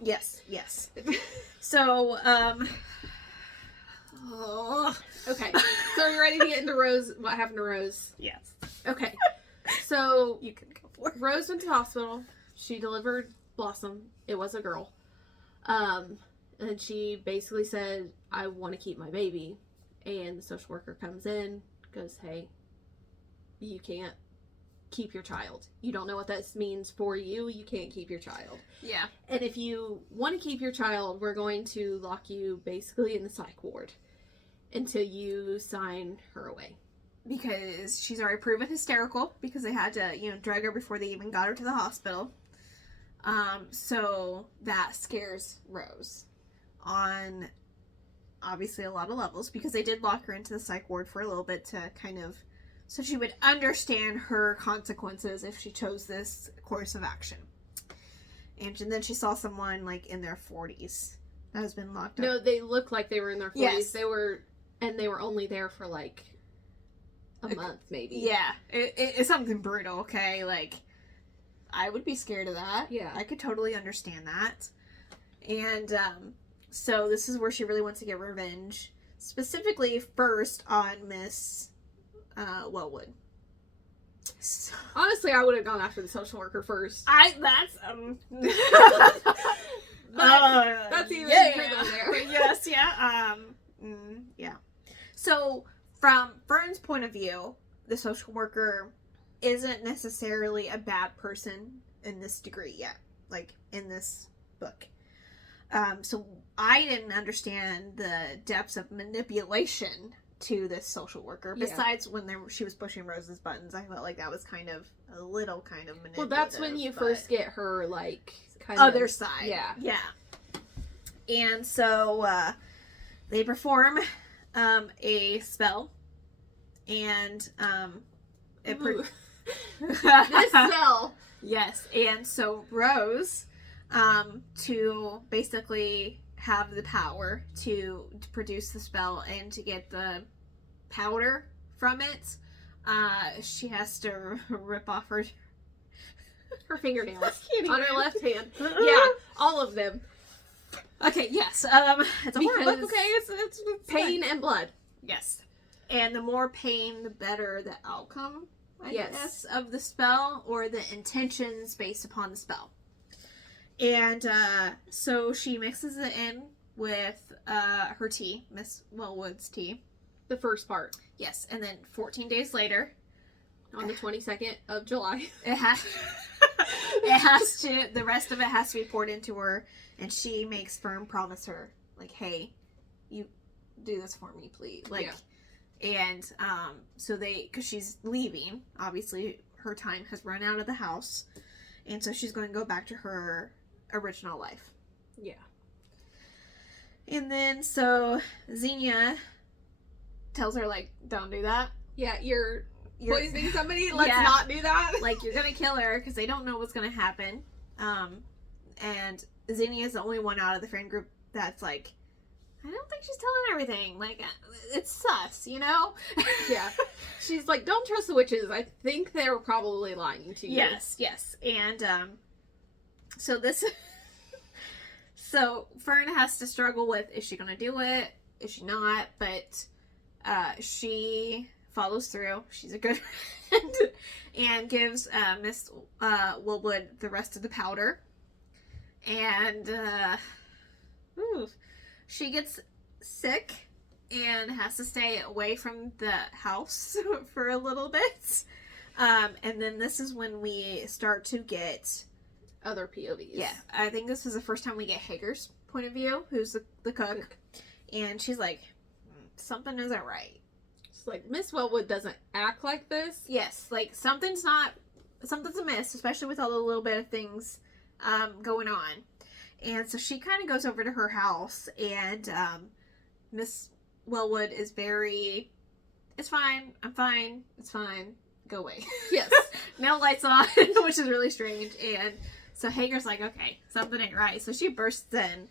Yes. So, okay. So are you ready to get into Rose? What happened to Rose? Yes. Okay. So you can go for it. Rose went to the hospital. She delivered Blossom. It was a girl. And she basically said, I want to keep my baby. And the social worker comes in, goes, hey, you can't keep your child. You don't know what this means for you. You can't keep your child. Yeah. And if you want to keep your child, we're going to lock you basically in the psych ward until you sign her away. Because she's already proven hysterical because they had to, drug her before they even got her to the hospital. So that scares Rose on obviously a lot of levels because they did lock her into the psych ward for a little bit to kind of, so she would understand her consequences if she chose this course of action. And then she saw someone like in their 40s that has been locked up. No, they looked like they were in their 40s. Yes. They were only there for like a month maybe. Yeah. It's something brutal, okay? Like, I would be scared of that. Yeah. I could totally understand that. And, so this is where she really wants to get revenge. Specifically, first on Miss Wellwood. So, Honestly, I would have gone after the social worker first. that's That's even further there. Yes, yeah. Yeah. So, from Fern's point of view, the social worker isn't necessarily a bad person in this degree yet, like in this book. So I didn't understand the depths of manipulation to this social worker. Yeah. Besides when she was pushing Rose's buttons, I felt like that was kind of manipulative. Well, that's when you first get her, like, kind other of... side. Yeah. Yeah. And so they perform a spell, and This spell. Yes, and so Rose, to basically have the power to produce the spell and to get the powder from it, she has to rip off her fingernails on her left hand. Yeah, all of them. Okay, yes. It's a horror book, okay? It's pain fine. And blood. Yes. And the more pain, the better the outcome, I Yes. guess, of the spell, or the intentions based upon the spell. And so she mixes it in with her tea, Miss Wellwood's tea. The first part. Yes, and then 14 days later, on the 22nd of July, the rest of it has to be poured into her, and she makes Fern promise her, like, hey, you do this for me, please. Like, yeah. And so because she's leaving, obviously her time has run out of the house, and so she's going to go back to her original life. Yeah. And then so tells her, like, don't do that. Yeah, you're poisoning somebody. Let's not do that. Like, you're gonna kill her because they don't know what's gonna happen. And Xenia is the only one out of the friend group that's like, I don't think she's telling everything. Like, it's sus, you know? Yeah. She's like, don't trust the witches. I think they're probably lying to you. Yes. And so Fern has to struggle with, is she gonna do it? Is she not? But she follows through. She's a good friend. And gives Miss Wellwood the rest of the powder. And she gets sick and has to stay away from the house for a little bit. And then this is when we start to get other POVs. Yeah, I think this was the first time we get Hager's point of view, who's the cook. And she's like, something isn't right. It's like, Miss Wellwood doesn't act like this. Yes, like something's amiss, especially with all the little bit of things going on. And so she kind of goes over to her house, and Miss Wellwood is very, it's fine, I'm fine, it's fine, go away. Yes. No lights on, which is really strange. And so Hager's like, okay, something ain't right. So she bursts in,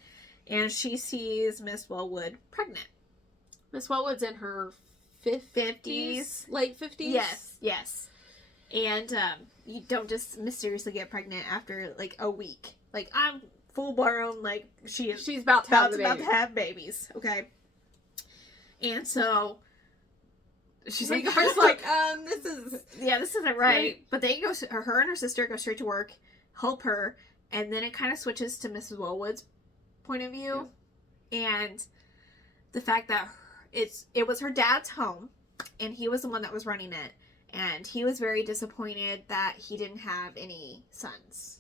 and she sees Miss Wellwood pregnant. Miss Wellwood's in her 50s? Late 50s? Yes. And you don't just mysteriously get pregnant after, like, a week. Like, I'm full blown, like, she's about to have babies, okay? And so she's like, this isn't right. But they go, her and her sister go straight to work, help her, and then it kind of switches to Mrs. Wellwood's point of view. Yeah. And the fact that it was her dad's home, and he was the one that was running it, and he was very disappointed that he didn't have any sons.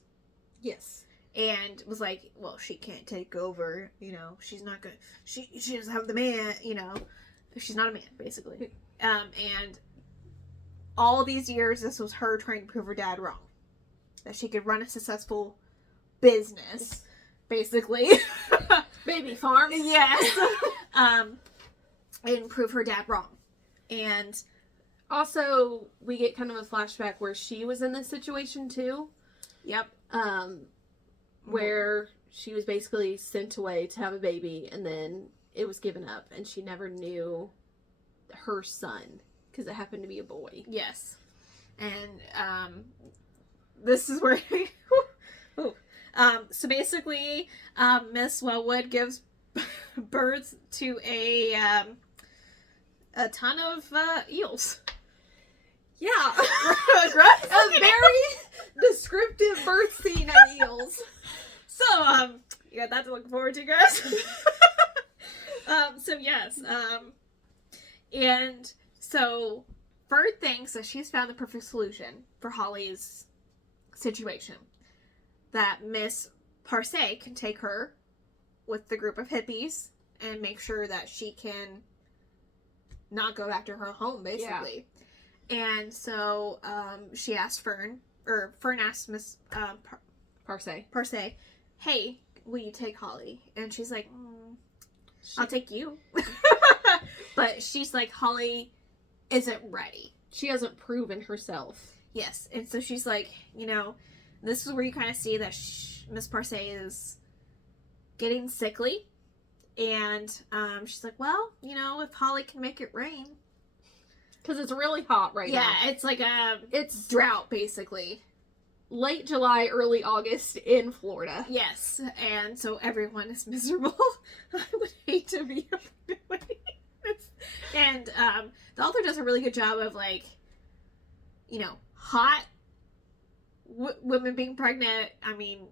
Yes. And was like, well, she can't take over, you know, she's not gonna, she doesn't have the man, you know, she's not a man, basically. And all these years, this was her trying to prove her dad wrong. That she could run a successful business, basically. Baby farm. Yes. And prove her dad wrong. And also, we get kind of a flashback where she was in this situation too. Yep. Where she was basically sent away to have a baby, and then it was given up, and she never knew her son because it happened to be a boy. Yes. And this is where so basically Miss Wellwood gives birth to a ton of eels. Yeah. Gross. A very descriptive birth scene of eels. So, you got that to look forward to, guys. So yes, and so Fern thinks that she's found the perfect solution for Holly's situation. That Miss Parse can take her with the group of hippies and make sure that she can not go back to her home, basically. Yeah. And so she asked Fern asked Miss Parse, hey, will you take Holly? And she's like, I'll take you. But she's like, Holly isn't ready. She hasn't proven herself. Yes. And so she's like, this is where you kind of see that Miss Parse is getting sickly. And she's like, well, if Holly can make it rain. Because it's really hot now. Yeah, it's like it's drought, basically. Late July, early August in Florida. Yes, and so everyone is miserable. I would hate to be doing this. And the author does a really good job of, like, hot women being pregnant. I mean,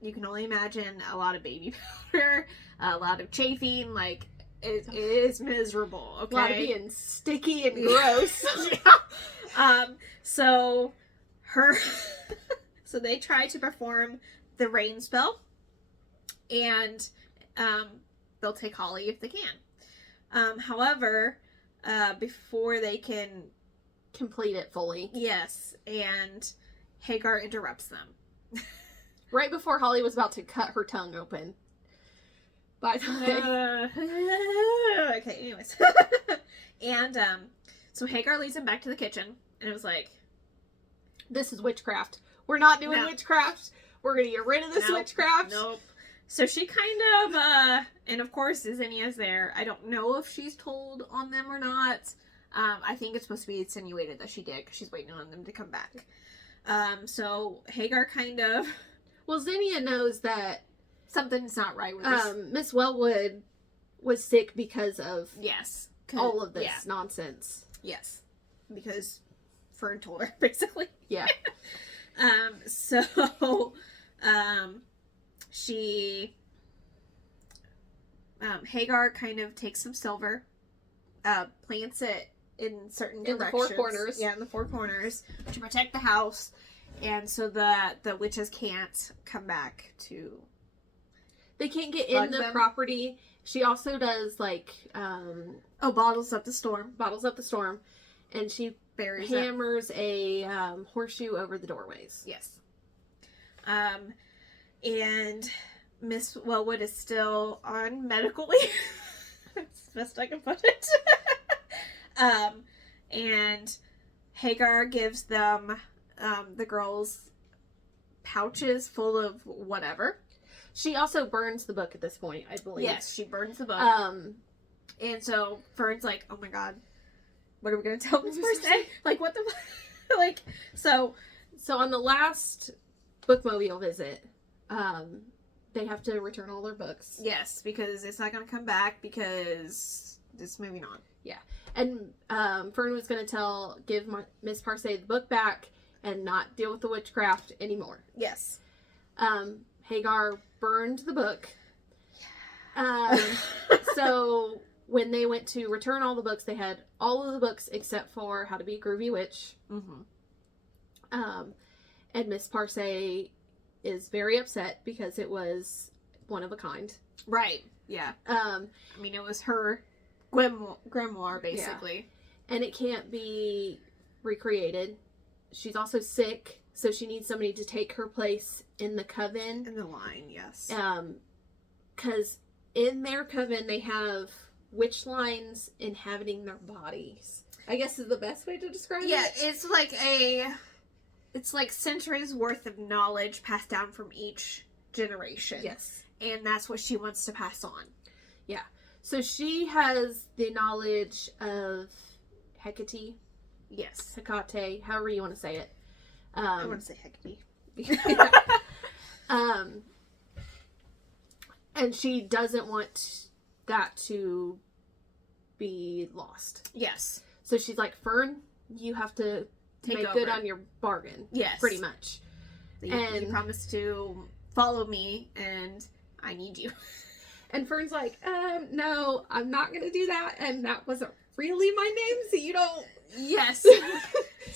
you can only imagine a lot of baby powder, a lot of chafing, like, it is miserable, okay? A lot of being sticky and gross. Yeah. So they try to perform the rain spell, and they'll take Holly if they can. However, before they can complete it fully. Yes, and Hagar interrupts them. Right before Holly was about to cut her tongue open. By the way. Okay, anyways. And so Hagar leads him back to the kitchen, and it was like, this is witchcraft. We're not doing witchcraft. We're going to get rid of this witchcraft. Nope. So she kind of, and of course Zinnia's there. I don't know if she's told on them or not. I think it's supposed to be insinuated that she did, because she's waiting on them to come back. So Hagar kind of... Well, Zinnia knows that something's not right with this. Miss Wellwood was sick because of all of this nonsense. Yes. Because Fern told her, basically. Yeah. So she Hagar kind of takes some silver, plants it in certain directions. In the four corners. Yeah, in the four corners to protect the house, and so that the witches can't come back to... They can't get in the property. She also does, like... bottles up the storm. Bottles up the storm. And she hammers a horseshoe over the doorways. Yes. And Miss Wellwood is still on medical leave. That's the best I can put it. And Hagar gives them, the girls, pouches full of whatever. She also burns the book at this point, I believe. Yes, she burns the book. And so Fern's like, oh my god, what are we going to tell Miss Parse? Like, what the like, so on the last bookmobile visit, they have to return all their books. Yes, because it's not going to come back because it's moving on. Yeah. And Fern was going to give Miss Parse the book back and not deal with the witchcraft anymore. Yes. Hagar burned the book. So when they went to return all the books, they had all of the books except for How to Be a Groovy Witch. Mm-hmm. And Miss Parse is very upset because it was one of a kind. Right. Yeah. I mean, it was her grimoire, basically. Yeah. And it can't be recreated. She's also sick, so she needs somebody to take her place in the coven. In the line, yes. Because in their coven, they have witch lines inhabiting their bodies. I guess is the best way to describe it. Yeah, it's like centuries worth of knowledge passed down from each generation. Yes. And that's what she wants to pass on. Yeah. So she has the knowledge of Hecate. Yes. Hecate, however you want to say it. I want to say Hecate. And she doesn't want that to be lost. Yes. So she's like, Fern, you have to take make over. good on your bargain. Yes. Pretty much. You promised to follow me, and I need you. And Fern's like, no, I'm not going to do that. And that wasn't really my name, so you don't. Yes.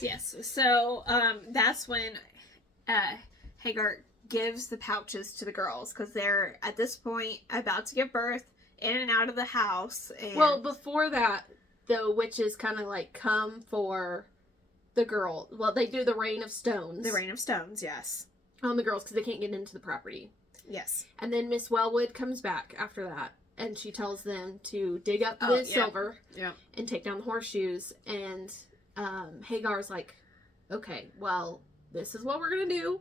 Yes. So, that's when Hagar gives the pouches to the girls, because they're, at this point, about to give birth, in and out of the house. And... Well, before that, the witches kind of, like, come for the girl. Well, they do the rain of stones. The rain of stones, yes. On the girls, because they can't get into the property. Yes. And then Miss Wellwood comes back after that, and she tells them to dig up the silver and take down the horseshoes. And Hagar's like, okay, well, this is what we're going to do.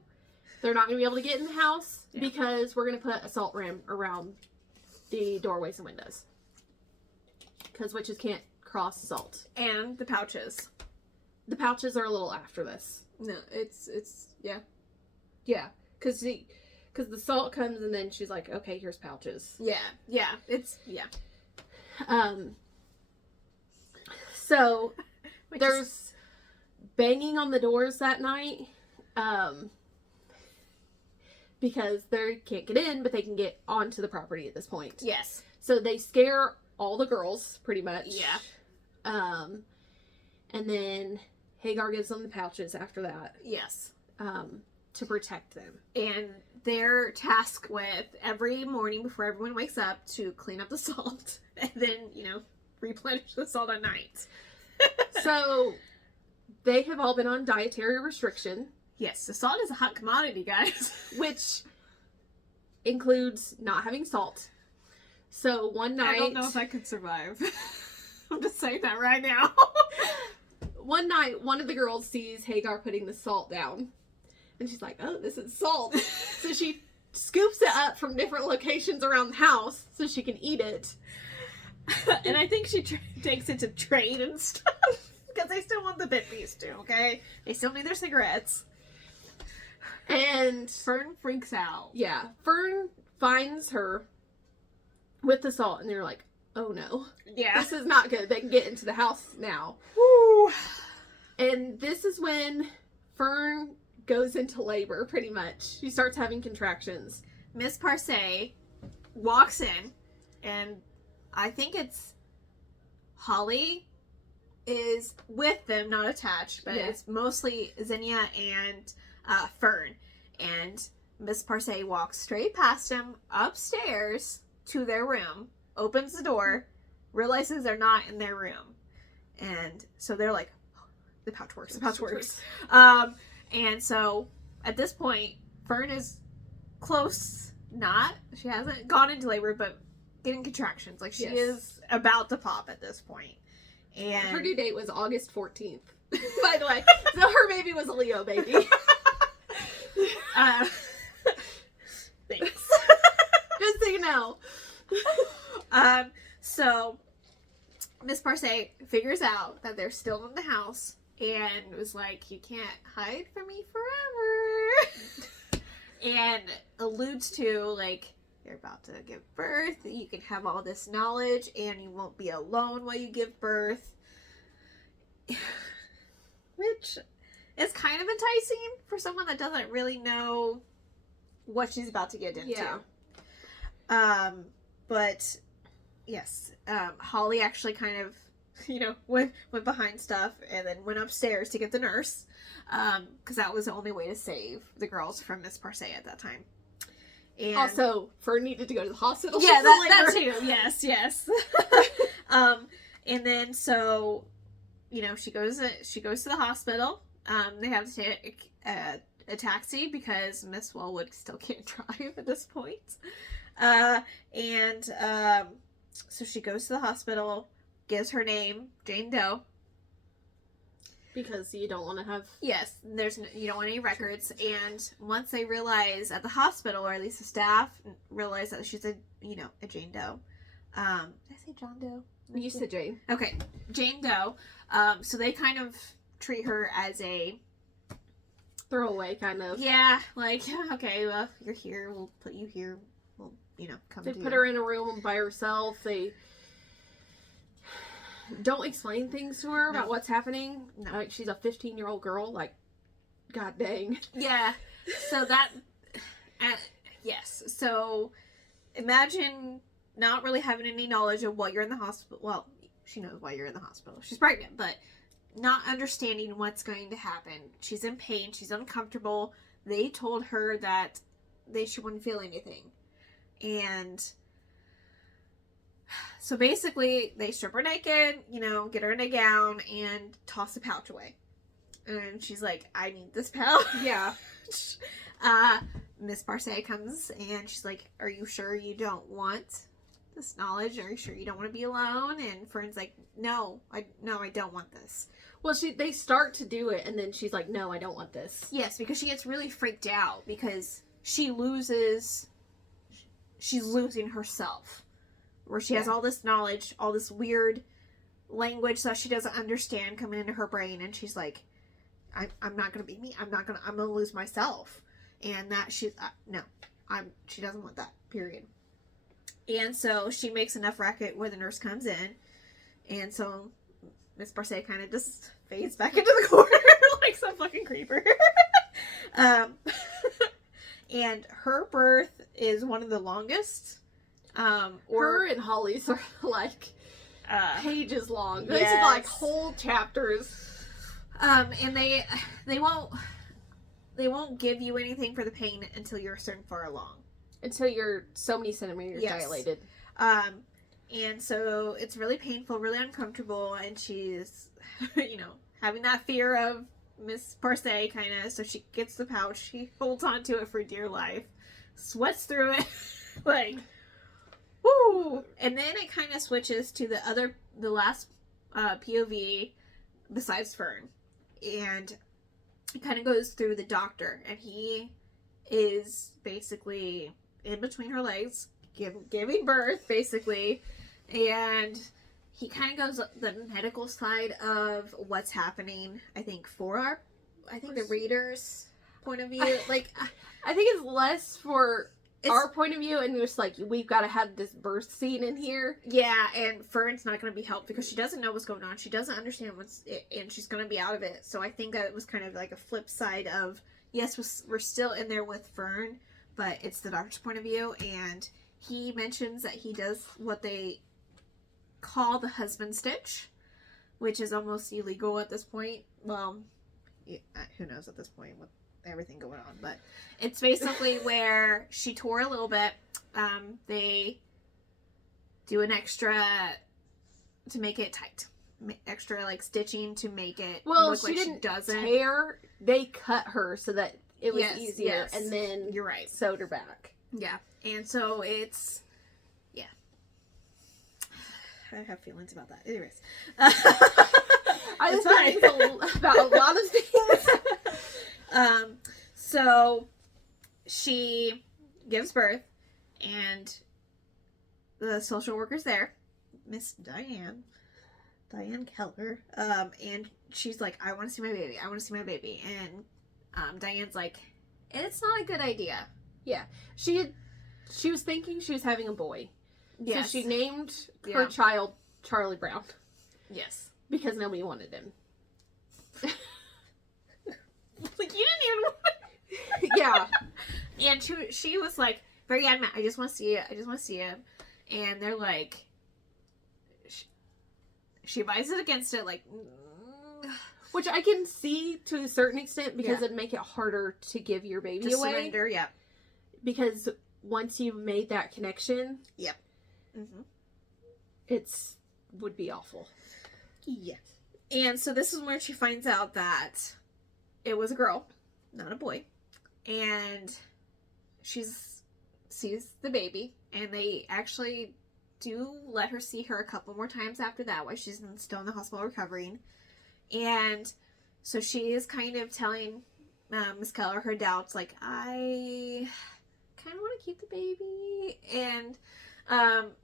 They're not going to be able to get in the house because we're going to put a salt rim around the doorways and windows. Because witches can't cross salt. And the pouches. The pouches are a little after this. No, it's yeah. Yeah, because the salt comes and then she's like, okay, here's pouches. Yeah, it's, yeah. So, there's banging on the doors that night, because they can't get in, but they can get onto the property at this point. Yes. So they scare all the girls, pretty much. Yeah. And then Hagar gives them the pouches after that. Yes. To protect them. And they're tasked with every morning before everyone wakes up to clean up the salt and then, replenish the salt at night. So they have all been on dietary restriction. Yes, the salt is a hot commodity, guys. Which includes not having salt. So one night... I don't know if I could survive. I'm just saying that right now. One night, one of the girls sees Hagar putting the salt down. And she's like, oh, this is salt. So she scoops it up from different locations around the house so she can eat it. And I think she takes it to trade and stuff. Because they still want the bippies too, okay? They still need their cigarettes. And Fern freaks out. Yeah. Fern finds her with the salt. And they're like, oh no. Yeah. This is not good. They can get into the house now. Woo. And this is when Fern goes into labor, pretty much. She starts having contractions. Miss Parcay walks in, and I think it's Holly is with them, not attached, but it's mostly Zinnia and Fern. And Miss Parcay walks straight past them upstairs to their room, opens the door, realizes they're not in their room. And so they're like, oh, the pouch works, the pouch works. And so, at this point, Fern is close, she hasn't gone into labor, but getting contractions. Like, she is about to pop at this point. And her due date was August 14th, by the way. So her baby was a Leo baby. Thanks. Just so you know. So, Miss Parcay figures out that they're still in the house. And was like, you can't hide from me forever. And alludes to, like, you're about to give birth. You can have all this knowledge, and you won't be alone while you give birth. Which is kind of enticing for someone that doesn't really know what she's about to get into. Yeah. But, yes. Holly actually kind of went behind stuff and then went upstairs to get the nurse. Because that was the only way to save the girls from Miss Parcay at that time. And also, Fern needed to go to the hospital. Yeah, that too. Yes. And then so, she goes to the hospital. They have to take a taxi because Miss Wellwood still can't drive at this point. So she goes to the hospital. Gives her name, Jane Doe. Because you don't want to have... Yes, you don't want any records. And once they realize at the hospital, or at least the staff realize that she's a Jane Doe. Did I say John Doe? You said Jane. Okay, Jane Doe. So they kind of treat her as a... throwaway, kind of. Yeah, like, okay, well, you're here. We'll put you here. We'll, come They to put you. her in a room by herself. don't explain things to her about No. what's happening. No. Like, she's a 15-year-old girl. Like, god dang. Yeah. So that, yes. So imagine not really having any knowledge of why you're in the hospital. Well, she knows why you're in the hospital. She's pregnant, but not understanding what's going to happen. She's in pain. She's uncomfortable. They told her that she wouldn't feel anything. And so basically, they strip her naked, get her in a gown, and toss the pouch away. And she's like, I need this pouch. Yeah. Miss Parcay comes, and she's like, are you sure you don't want this knowledge? Are you sure you don't want to be alone? And Fern's like, no, I don't want this. Well, they start to do it, and then she's like, no, I don't want this. Yes, because she gets really freaked out because she's losing herself. Where she has all this knowledge, all this weird language that she doesn't understand coming into her brain, and she's like, I'm not gonna be me. I'm gonna lose myself. And that she doesn't want that, period. And so she makes enough racket where the nurse comes in, and so Miss Parcay kind of just fades back into the corner like some fucking creeper. And her birth is one of the longest. Her and Holly's are like pages long. This is yes. like whole chapters. And they won't give you anything for the pain until you're a certain far along. Until you're so many centimeters dilated. And so it's really painful, really uncomfortable, and she's, having that fear of Miss Parcay, kind of, so she gets the pouch, she holds on to it for dear life, sweats through it, like, woo! And then it kind of switches to the last POV besides Fern, and it kind of goes through the doctor, and he is basically in between her legs, giving birth, basically, and he kind of goes the medical side of what's happening, I think, the reader's point of view. Like, I think it's less for our point of view, and just like, we've got to have this birth scene in here. Yeah, and Fern's not going to be helped because she doesn't know what's going on. She doesn't understand and she's going to be out of it. So I think that it was kind of like a flip side of, yes, we're still in there with Fern, but it's the doctor's point of view, and he mentions that he does what they call the husband stitch, which is almost illegal at this point. Well, who knows at this point with everything going on, but it's basically where she tore a little bit. They do an extra to make it tight, extra like stitching to make it look like she doesn't tear. They cut her so that it was easier, yes. and then You're right, sewed her back. Yeah, and so it's I have feelings about that. Anyways, I was feelings about a lot of things. So she gives birth, and the social worker's there, Miss Diane Keller, and she's like, I want to see my baby. I want to see my baby. And Diane's like, it's not a good idea. Yeah, she was thinking she was having a boy. Yes. So she named her child Charlie Brown. Yes. Because nobody wanted him. Like, you didn't even want it. Yeah. And she was like, very adamant, I just want to see it. I just want to see it. And they're like, she advises against it, like, which I can see to a certain extent, because it'd make it harder to give your baby away. Surrender, yeah. Because once you've made that connection, yep. Mm-hmm. Would be awful. Yes. And so this is where she finds out that it was a girl, not a boy. And she sees the baby, and they actually do let her see her a couple more times after that while she's still in the hospital recovering. And so she is kind of telling Miss Keller her doubts, like, I kind of want to keep the baby. And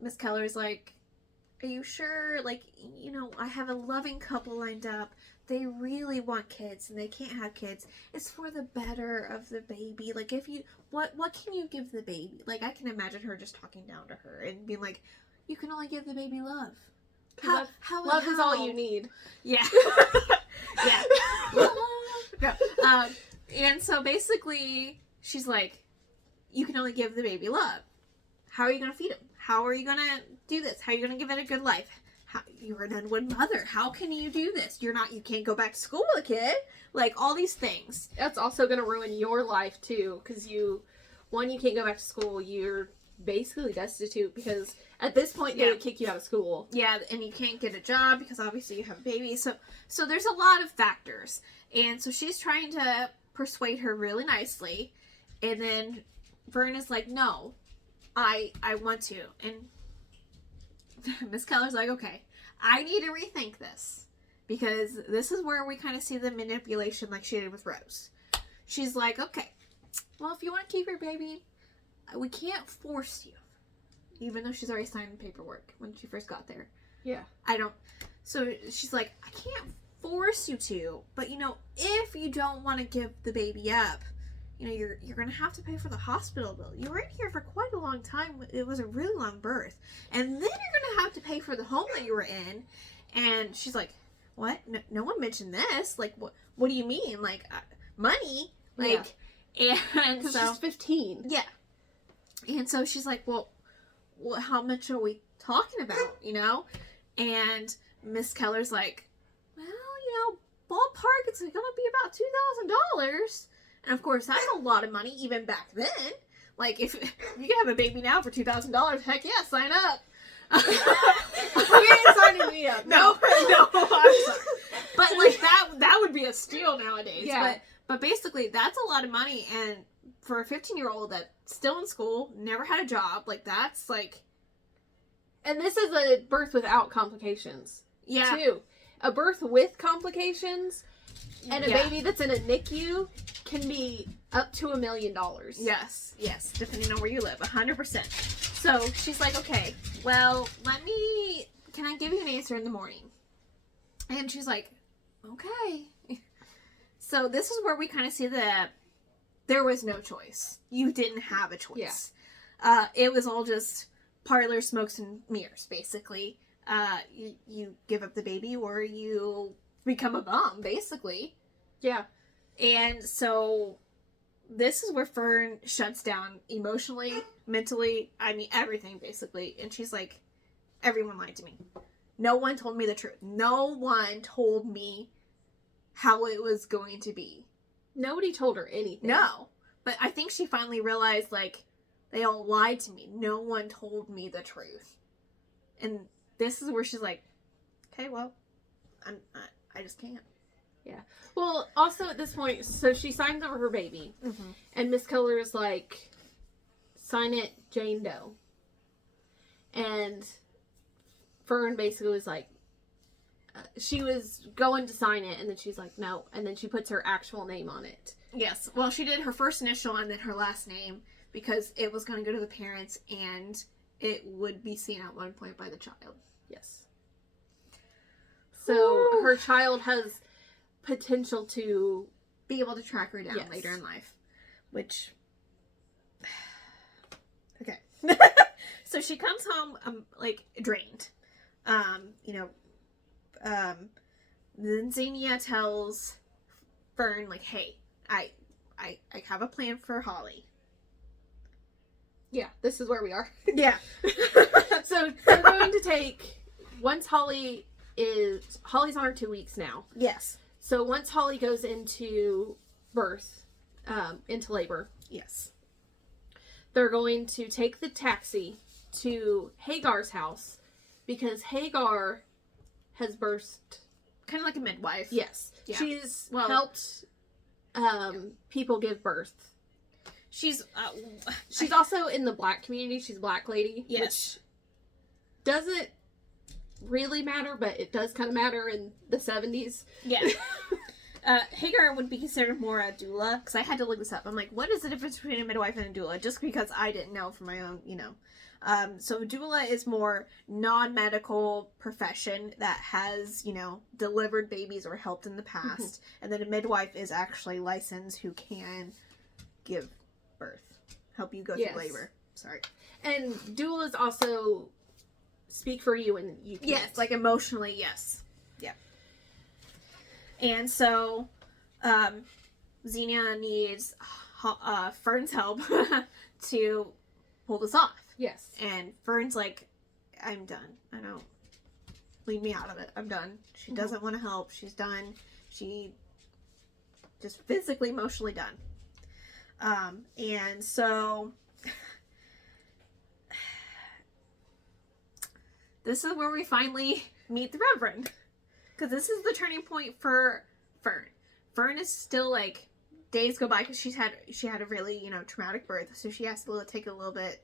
Miss Keller's like, are you sure? Like, I have a loving couple lined up. They really want kids, and they can't have kids. It's for the better of the baby. Like, if you, what can you give the baby? Like, I can imagine her just talking down to her and being like, you can only give the baby love. Love is all you need. Yeah. Yeah. No. And so basically, she's like, you can only give the baby love. How are you going to feed him? How are you going to do this? How are you going to give it a good life? You're an unwed mother. How can you do this? You can't go back to school with a kid. Like, all these things. That's also going to ruin your life, too, because you can't go back to school. You're basically destitute, because at this point, they would kick you out of school. Yeah, and you can't get a job because obviously you have a baby. So there's a lot of factors. And so she's trying to persuade her really nicely. And then Vern is like, no, I want to. And Miss Keller's like, okay, I need to rethink this, because this is where we kind of see the manipulation like she did with Rose. She's like, okay, well, if you want to keep your baby, we can't force you, even though she's already signed the paperwork when she first got there. Yeah. So she's like, I can't force you to, but if you don't want to give the baby up, you're going to have to pay for the hospital bill. You were in here for quite a long time. It was a really long birth. And then you're going to have to pay for the home that you were in. And she's like, what? No one mentioned this. Like, what do you mean? Like, money? Like, yeah. And because so, she's 15. Yeah. And so she's like, well, how much are we talking about, And Miss Keller's like, well, ballpark, it's going to be about $2,000. And of course, that's a lot of money even back then. Like, if you can have a baby now for $2,000, heck yeah, sign up. You ain't signing me up. No, I'm sorry. But like that would be a steal nowadays. Yeah. But basically, that's a lot of money, and for a 15-year-old that's still in school, never had a job, like that's like. And this is a birth without complications. Yeah. Too. A birth with complications and a baby that's in a NICU can be up to $1 million. Yes, depending on where you live, 100%. So she's like, okay, well, can I give you an answer in the morning? And she's like, okay. So this is where we kind of see that there was no choice. You didn't have a choice. Yeah. It was all just parlor smokes and mirrors, basically. You give up the baby or you become a mom, basically. Yeah. And so this is where Fern shuts down emotionally, mentally, everything, basically. And she's like, everyone lied to me. No one told me the truth. No one told me how it was going to be. Nobody told her anything. No. But I think she finally realized, like, they all lied to me. No one told me the truth. And this is where she's like, okay, well, I just can't. Yeah. Well, also at this point, so she signs over her baby. Mm-hmm. And Miss Keller is like, sign it Jane Doe. And Fern basically was like, she was going to sign it, and then she's like, no. And then she puts her actual name on it. Yes. Well, she did her first initial and then her last name, because it was going to go to the parents, and it would be seen at one point by the child. Yes. So her child has potential to be able to track her down later in life, which okay. So she comes home like drained. Then Xenia tells Fern, like, hey, I have a plan for Holly. Yeah, this is where we are. Yeah. So they're going to take, once Holly's on her 2 weeks now. Yes. So once Holly goes into birth, into labor. Yes. They're going to take the taxi to Hagar's house, because Hagar has birthed. Kind of like a midwife. Yes. Yeah. She's helped people give birth. She's also in the black community. She's a black lady. Yes. Which doesn't really matter, but it does kind of matter in the 70s. Yeah. Hagar would be considered more a doula, because I had to look this up. I'm like, what is the difference between a midwife and a doula? Just because I didn't know for my own, So doula is more non-medical profession that has, delivered babies or helped in the past. Mm-hmm. And then a midwife is actually licensed who can give birth. Help you go through labor. Sorry. And doulas also speak for you and you can't. Yes, like emotionally, yes. Yeah. And so, Xenia needs Fern's help to pull this off. Yes. And Fern's like, I'm done. I don't... Leave me out of it. I'm done. She doesn't want to help. She's done. She just physically, emotionally done. And so this is where we finally meet the Reverend. Because this is the turning point for Fern. Fern is still like, days go by because she had a really, traumatic birth. So she has to take a little bit.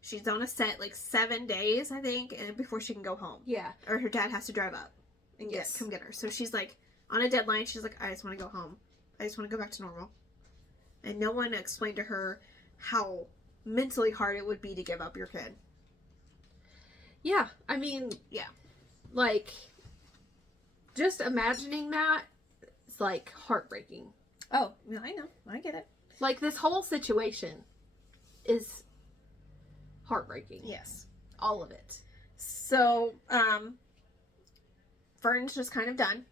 She's on a set like 7 days, I think, and before she can go home. Yeah. Or her dad has to drive up and come get her. So she's like on a deadline. She's like, I just want to go home. I just want to go back to normal. And no one explained to her how mentally hard it would be to give up your kid. Yeah. I mean, yeah. Like, just imagining that is like heartbreaking. Oh, no, I know. I get it. Like, this whole situation is heartbreaking. Yes. All of it. So, Fern's just kind of done.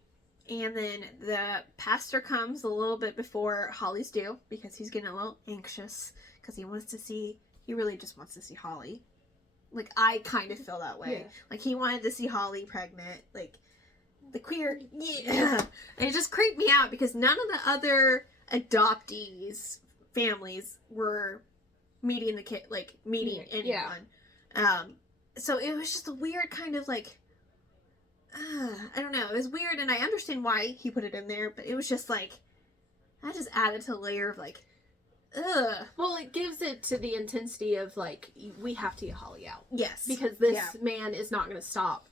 And then the pastor comes a little bit before Holly's due because he's getting a little anxious because he really just wants to see Holly. Like, I kind of feel that way. Yeah. Like, he wanted to see Holly pregnant. Like, the queer, yeah. And it just creeped me out because none of the other adoptees' families were meeting the kid, like, meeting anyone. Yeah. So it was just a weird kind of, like, I don't know. It was weird, and I understand why he put it in there, but it was just, like, that just added to a layer of, like, ugh. Well, it gives it to the intensity of, like, we have to get Holly out. Yes. Because this man is not going to stop.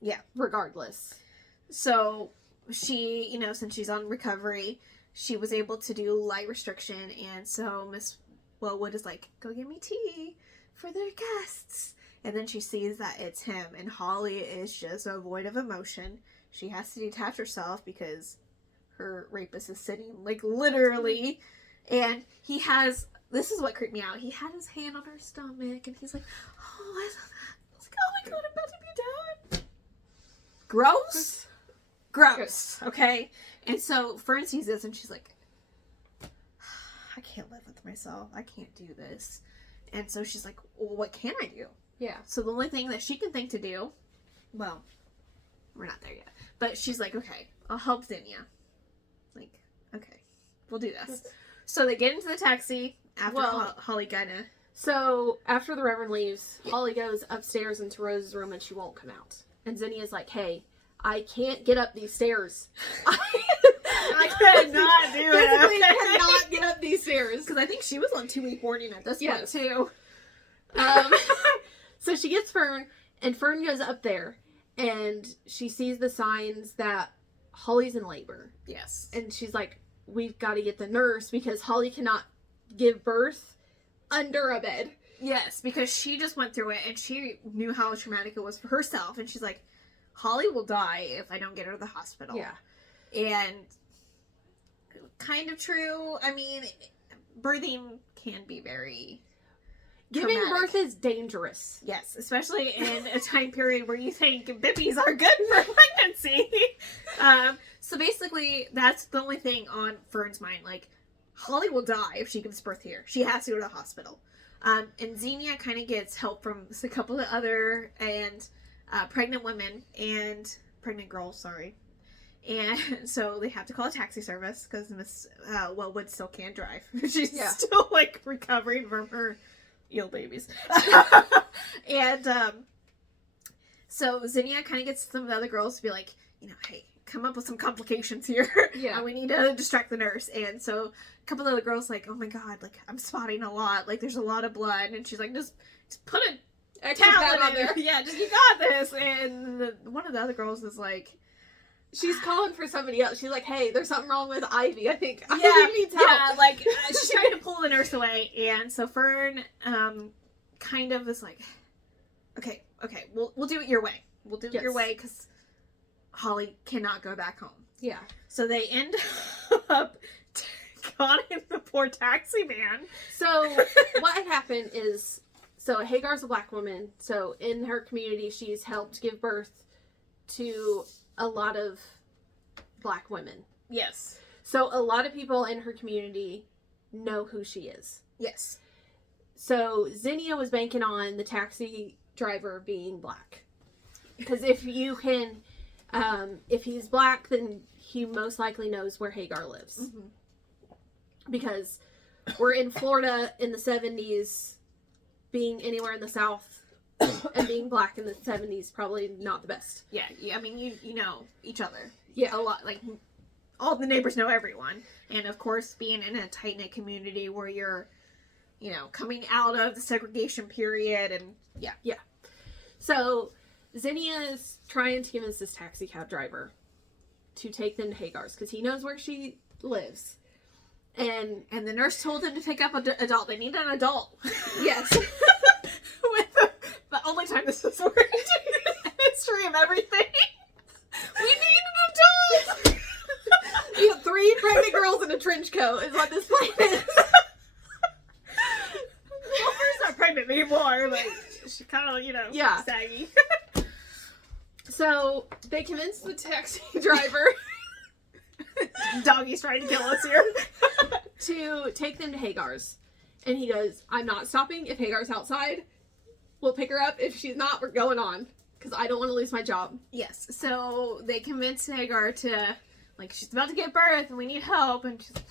Yeah. Regardless. So, she, since she's on recovery, she was able to do light restriction, and so Miss Wayward is like, go get me tea for their guests. And then she sees that it's him, and Holly is just a void of emotion. She has to detach herself because her rapist is sitting, like, literally. And he has, this is what creeped me out, he had his hand on her stomach, and he's like, oh, I was like, oh my god, I'm about to be done. Gross? Gross. Okay? And so Fern sees this, and she's like, I can't live with myself. I can't do this. And so she's like, well, what can I do? Yeah. So the only thing that she can think to do, well, we're not there yet, but she's like, okay, I'll help Xenia. Like, okay, we'll do this. So they get into the taxi after Holly kinda. So after the Reverend leaves, Holly goes upstairs into Rose's room and she won't come out. And Xenia's like, hey, I can't get up these stairs. I cannot do it. Physically cannot get up these stairs. Because I think she was on 2-week warning at this point too. So she gets Fern, and Fern goes up there, and she sees the signs that Holly's in labor. Yes. And she's like, we've got to get the nurse because Holly cannot give birth under a bed. Yes, because she just went through it, and she knew how traumatic it was for herself, and she's like, Holly will die if I don't get her to the hospital. Yeah. And kind of true. I mean, birthing can be very... Giving traumatic. birth is dangerous. Yes, especially in a time period where you think bibbies are good for pregnancy. So basically, that's the only thing on Fern's mind. Like, Holly will die if she gives birth here. She has to go to the hospital. And Xenia kind of gets help from a couple of other pregnant women and pregnant girls, sorry. And so they have to call a taxi service because Miss Wayward still can't drive. She's still, like, recovering from her ill babies. And so Xenia kind of gets some of the other girls to be like, hey, come up with some complications here. Yeah. And we need to distract the nurse. And so a couple of the girls like, oh my god, like, I'm spotting a lot. Like, there's a lot of blood. And she's like, just put a towel on there. Yeah, just, you got this. And one of the other girls is like, she's calling for somebody else. She's like, hey, there's something wrong with Ivy. I think yeah, Ivy needs help. Yeah, like, she's trying to pull the nurse away. And so Fern kind of is like, okay, we'll do it your way. We'll do it your way because Holly cannot go back home. Yeah. So they end up conning the poor taxi man. So what had happened is So Hagar's a black woman. So in her community, she's helped give birth to a lot of black women. Yes. So a lot of people in her community know who she is. Yes. So Zinnia was banking on the taxi driver being black. Because if you can, if he's black, then he most likely knows where Hagar lives. Mm-hmm. Because we're in Florida in the 70s, being anywhere in the South and being black in the 70s probably not the best. Yeah, I mean, you know each other. Yeah. A lot, like, all the neighbors know everyone. And, of course, being in a tight-knit community where you're, you know, coming out of the segregation period and, yeah. Yeah. So, Zinnia is trying to convince this taxi cab driver to take them to Hagar's because he knows where she lives. And the nurse told him to pick up an adult. They need an adult. yes. With the only time this has worked in the history of everything. We need an adult! You have 3 pregnant girls in a trench coat is what this plan is. Well, Fer's not pregnant anymore. Like, she's kind of, you know, Yeah. saggy. So, they convince the taxi driver Doggy's trying to kill us here. to take them to Hagar's. And he goes, I'm not stopping if Hagar's outside. We'll pick her up. If she's not, we're going on. Because I don't want to lose my job. Yes, so they convince Hagar to, like, she's about to give birth and we need help. And she's like,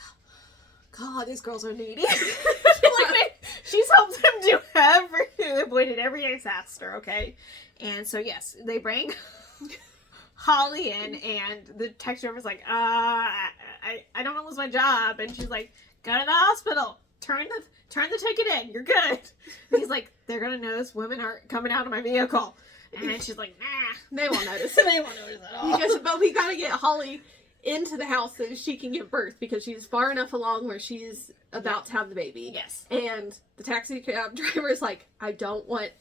God, these girls are needy. She's helped him do everything, avoided every disaster, okay? And so, yes, they bring Holly in, and the taxi driver's like, I don't want to lose my job. And she's like, go to the hospital. Turn the ticket in. You're good. And he's like, they're going to notice women are coming out of my vehicle. And she's like, nah. They won't notice. They won't notice at all. Because, but we gotta get Holly into the house so she can give birth because she's far enough along where she's about to have the baby. Yes. And the taxi cab driver is like, I don't want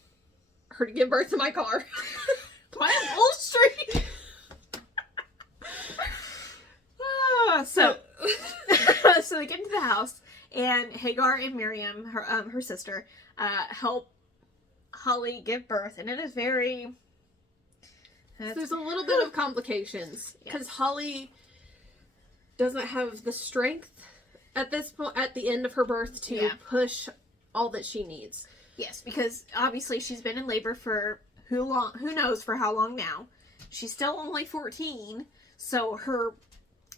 her to give birth in my car. Why on Wall Street? So they get into the house, and Hagar and Miriam, her sister, help Holly give birth, and it is very. There's a little bit of complications because Holly doesn't have the strength at this point, at the end of her birth, to push all that she needs. Yes, because obviously she's been in labor for who knows for how long now. She's still only 14, so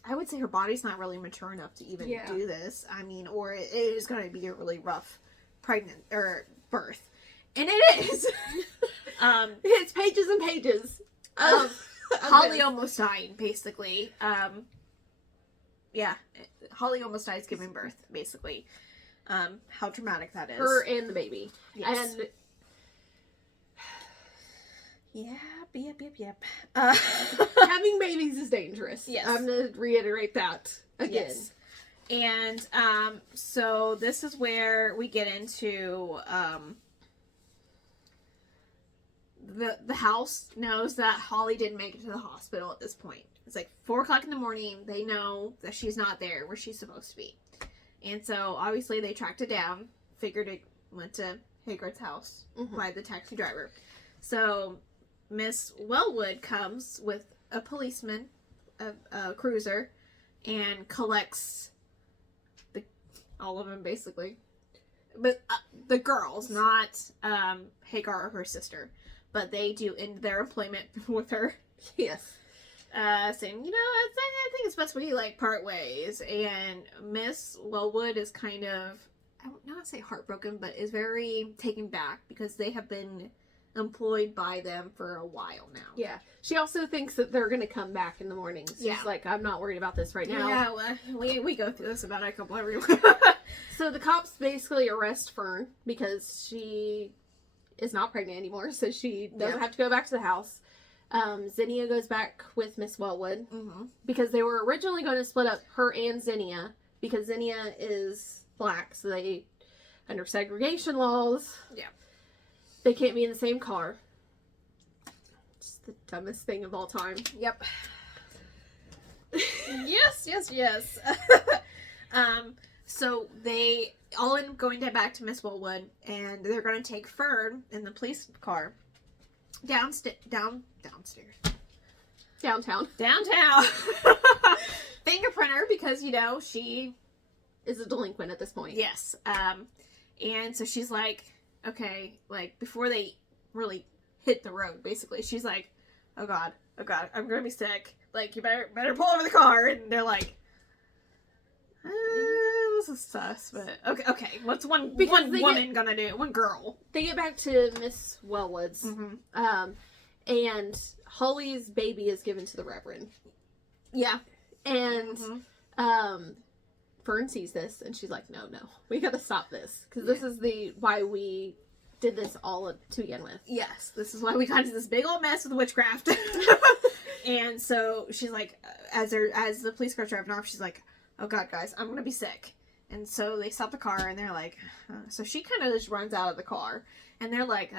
I would say her body's not really mature enough to even do this. I mean, or it is going to be a really rough birth. And it is. It's pages and pages of Holly almost died, basically. Holly almost dies giving birth, basically. How traumatic that is. Her and the baby. Yes. And Yep. having babies is dangerous. Yes. I'm going to reiterate that again. Yes. And so this is where we get into the house knows that Holly didn't make it to the hospital at this point. It's like 4:00 in the morning. They know that she's not there where she's supposed to be. And so obviously they tracked it down, figured it went to Hagar's house by the taxi driver. So Miss Wellwood comes with a policeman, a cruiser, and collects all of them basically. But the girls, not Hagar or her sister. But they do end their employment with her. Yes. Saying, I think it's best we like part ways. And Miss Wellwood is kind of, I don't want to say heartbroken, but is very taken back because they have been employed by them for a while now. Yeah. She also thinks that they're going to come back in the mornings. She's Yeah. like, I'm not worried about this right now. Yeah, well, we go through this about a couple every week. So the cops basically arrest Fern because she is not pregnant anymore, so she doesn't have to go back to the house. Zinnia goes back with Miss Wellwood because they were originally going to split up her and Zinnia because Zinnia is black, so they, under segregation laws, they can't be in the same car. It's the dumbest thing of all time. Yep. yes. So they all end up going back to Miss Wellwood, and they're going to take Fern in the police car downstairs. Downtown. Fingerprint her because, you know, she is a delinquent at this point. Yes. And so she's like, okay, like, before they really hit the road, basically, she's like, oh god, I'm gonna be sick. Like, you better pull over the car. And they're like, this is sus, but okay. What's one woman gonna do? One girl. They get back to Miss Wellwood's, and Holly's baby is given to the Reverend. Yeah. And, Fern sees this, and she's like, no, we gotta stop this. Because this is why we did this all to begin with. Yes, this is why we got into this big old mess with witchcraft. And so she's like, as the police car's driving off, she's like, oh god, guys, I'm gonna be sick. And so they stop the car, and they're like, so she kind of just runs out of the car. And they're like,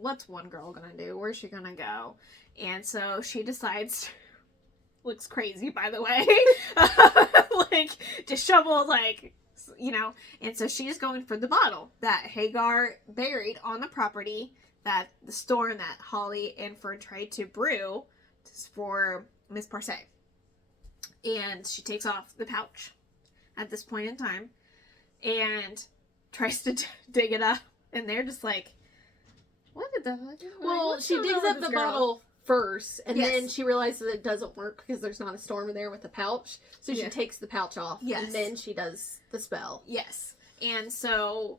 what's one girl gonna do? Where's she gonna go? And so she decides, looks crazy, by the way, like, disheveled, like, you know. And so she's going for the bottle that Hagar buried on the property, that the storm that Holly and Fern tried to brew for Miss Parcay. And she takes off the pouch at this point in time and tries to dig it up, and they're just like, what the fuck? Well, she digs up the bottle first, and then she realizes it doesn't work because there's not a storm in there with the pouch, so she takes the pouch off, and then she does the spell. Yes. And so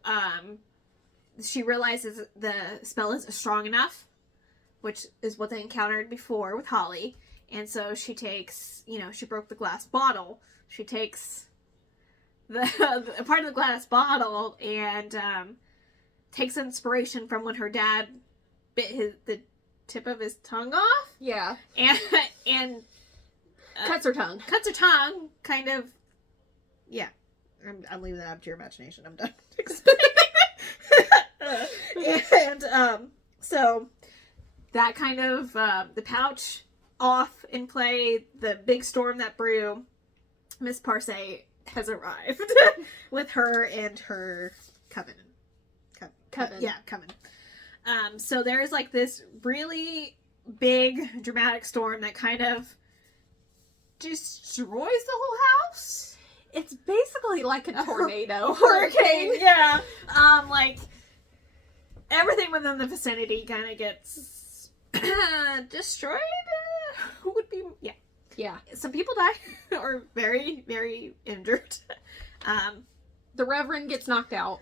she realizes the spell isn't strong enough, which is what they encountered before with Holly. And so she takes, you know, she broke the glass bottle. She takes the part of the glass bottle and takes inspiration from when her dad bit the tip of his tongue off. Yeah. And cuts her tongue. Kind of. Yeah. I'm leaving that up to your imagination. I'm done. And so that kind of the pouch off in play, the big storm that brew, Miss Parcay has arrived with her and her coven. Yeah, coven. So there's like this really big dramatic storm that kind of destroys the whole house. It's basically like a tornado. Hurricane, yeah. Like, everything within the vicinity kind of gets destroyed. Would be, yeah. Yeah. Some people die or very, very injured. The Reverend gets knocked out.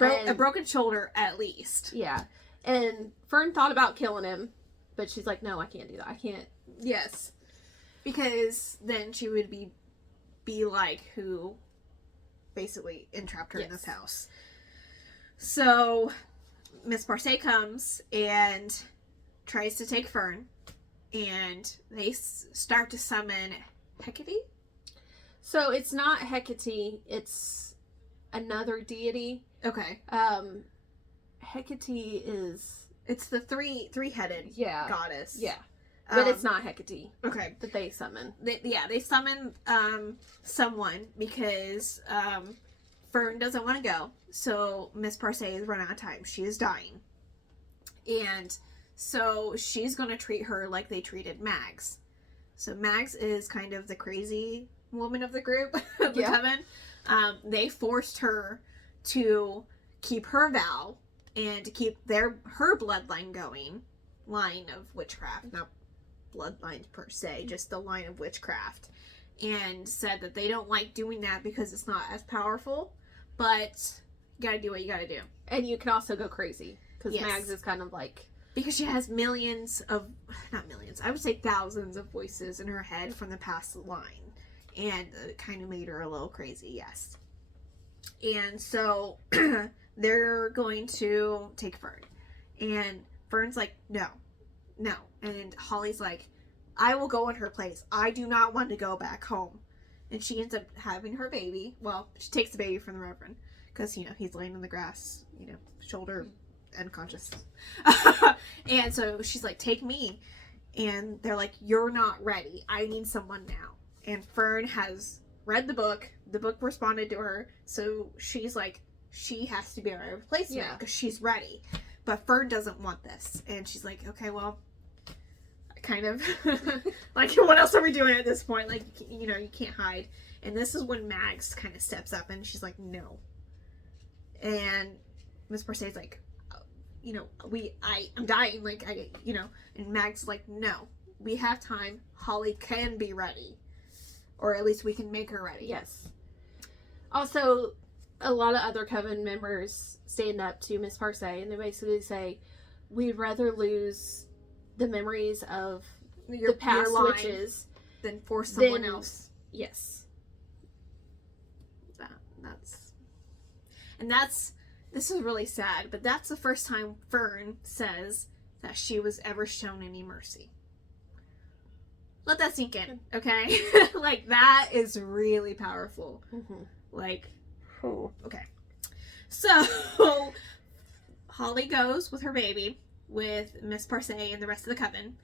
A broken shoulder, at least. Yeah. And Fern thought about killing him, but she's like, no, I can't do that. I can't. Yes. Because then she would be like who basically entrapped her in this house. So Miss Parcay comes and tries to take Fern, and they start to summon Hecate. So it's not Hecate, it's another deity. Okay. Hecate is... It's the three-headed goddess. Yeah. But it's not Hecate. Okay. That they summon. They summon someone because Fern doesn't want to go. So Miss Parcay has run out of time. She is dying. And so she's going to treat her like they treated Mags. So Mags is kind of the crazy woman of the group, the coven. They forced her to keep her vow and to keep her bloodline going. Line of witchcraft, not bloodline per se, just the line of witchcraft, and said that they don't like doing that because it's not as powerful, but you gotta do what you gotta do. And you can also go crazy, because Mags is kind of like... Because she has not millions, I would say thousands of voices in her head from the past line, and it kind of made her a little crazy, yes. And so, they're going to take Fern, and Fern's like, no. And Holly's like, I will go in her place. I do not want to go back home. And she ends up having her baby. Well, she takes the baby from the Reverend. Because, he's laying in the grass, shoulder unconscious. And so she's like, take me. And they're like, you're not ready. I need someone now. And Fern has read the book, the book responded to her, so she's like, she has to be our replacement because she's ready. But Fern doesn't want this. And she's like, okay, well, kind of, like, what else are we doing at this point? Like, you know, you can't hide. And this is when Mags kind of steps up and she's like, no. And Miss Persay's like, you know, I'm dying, like, you know, and Mags is like, no, we have time. Holly can be ready. Or at least we can make her ready. Yes. Also, a lot of other Coven members stand up to Miss Parsay and they basically say, we'd rather lose the memories of the past witches than for someone else. Yes. This is really sad, but that's the first time Fern says that she was ever shown any mercy. Let that sink in, okay? Like, that is really powerful. Mm-hmm. Like, oh, okay. So, Holly goes with her baby, with Miss Parsay and the rest of the Coven,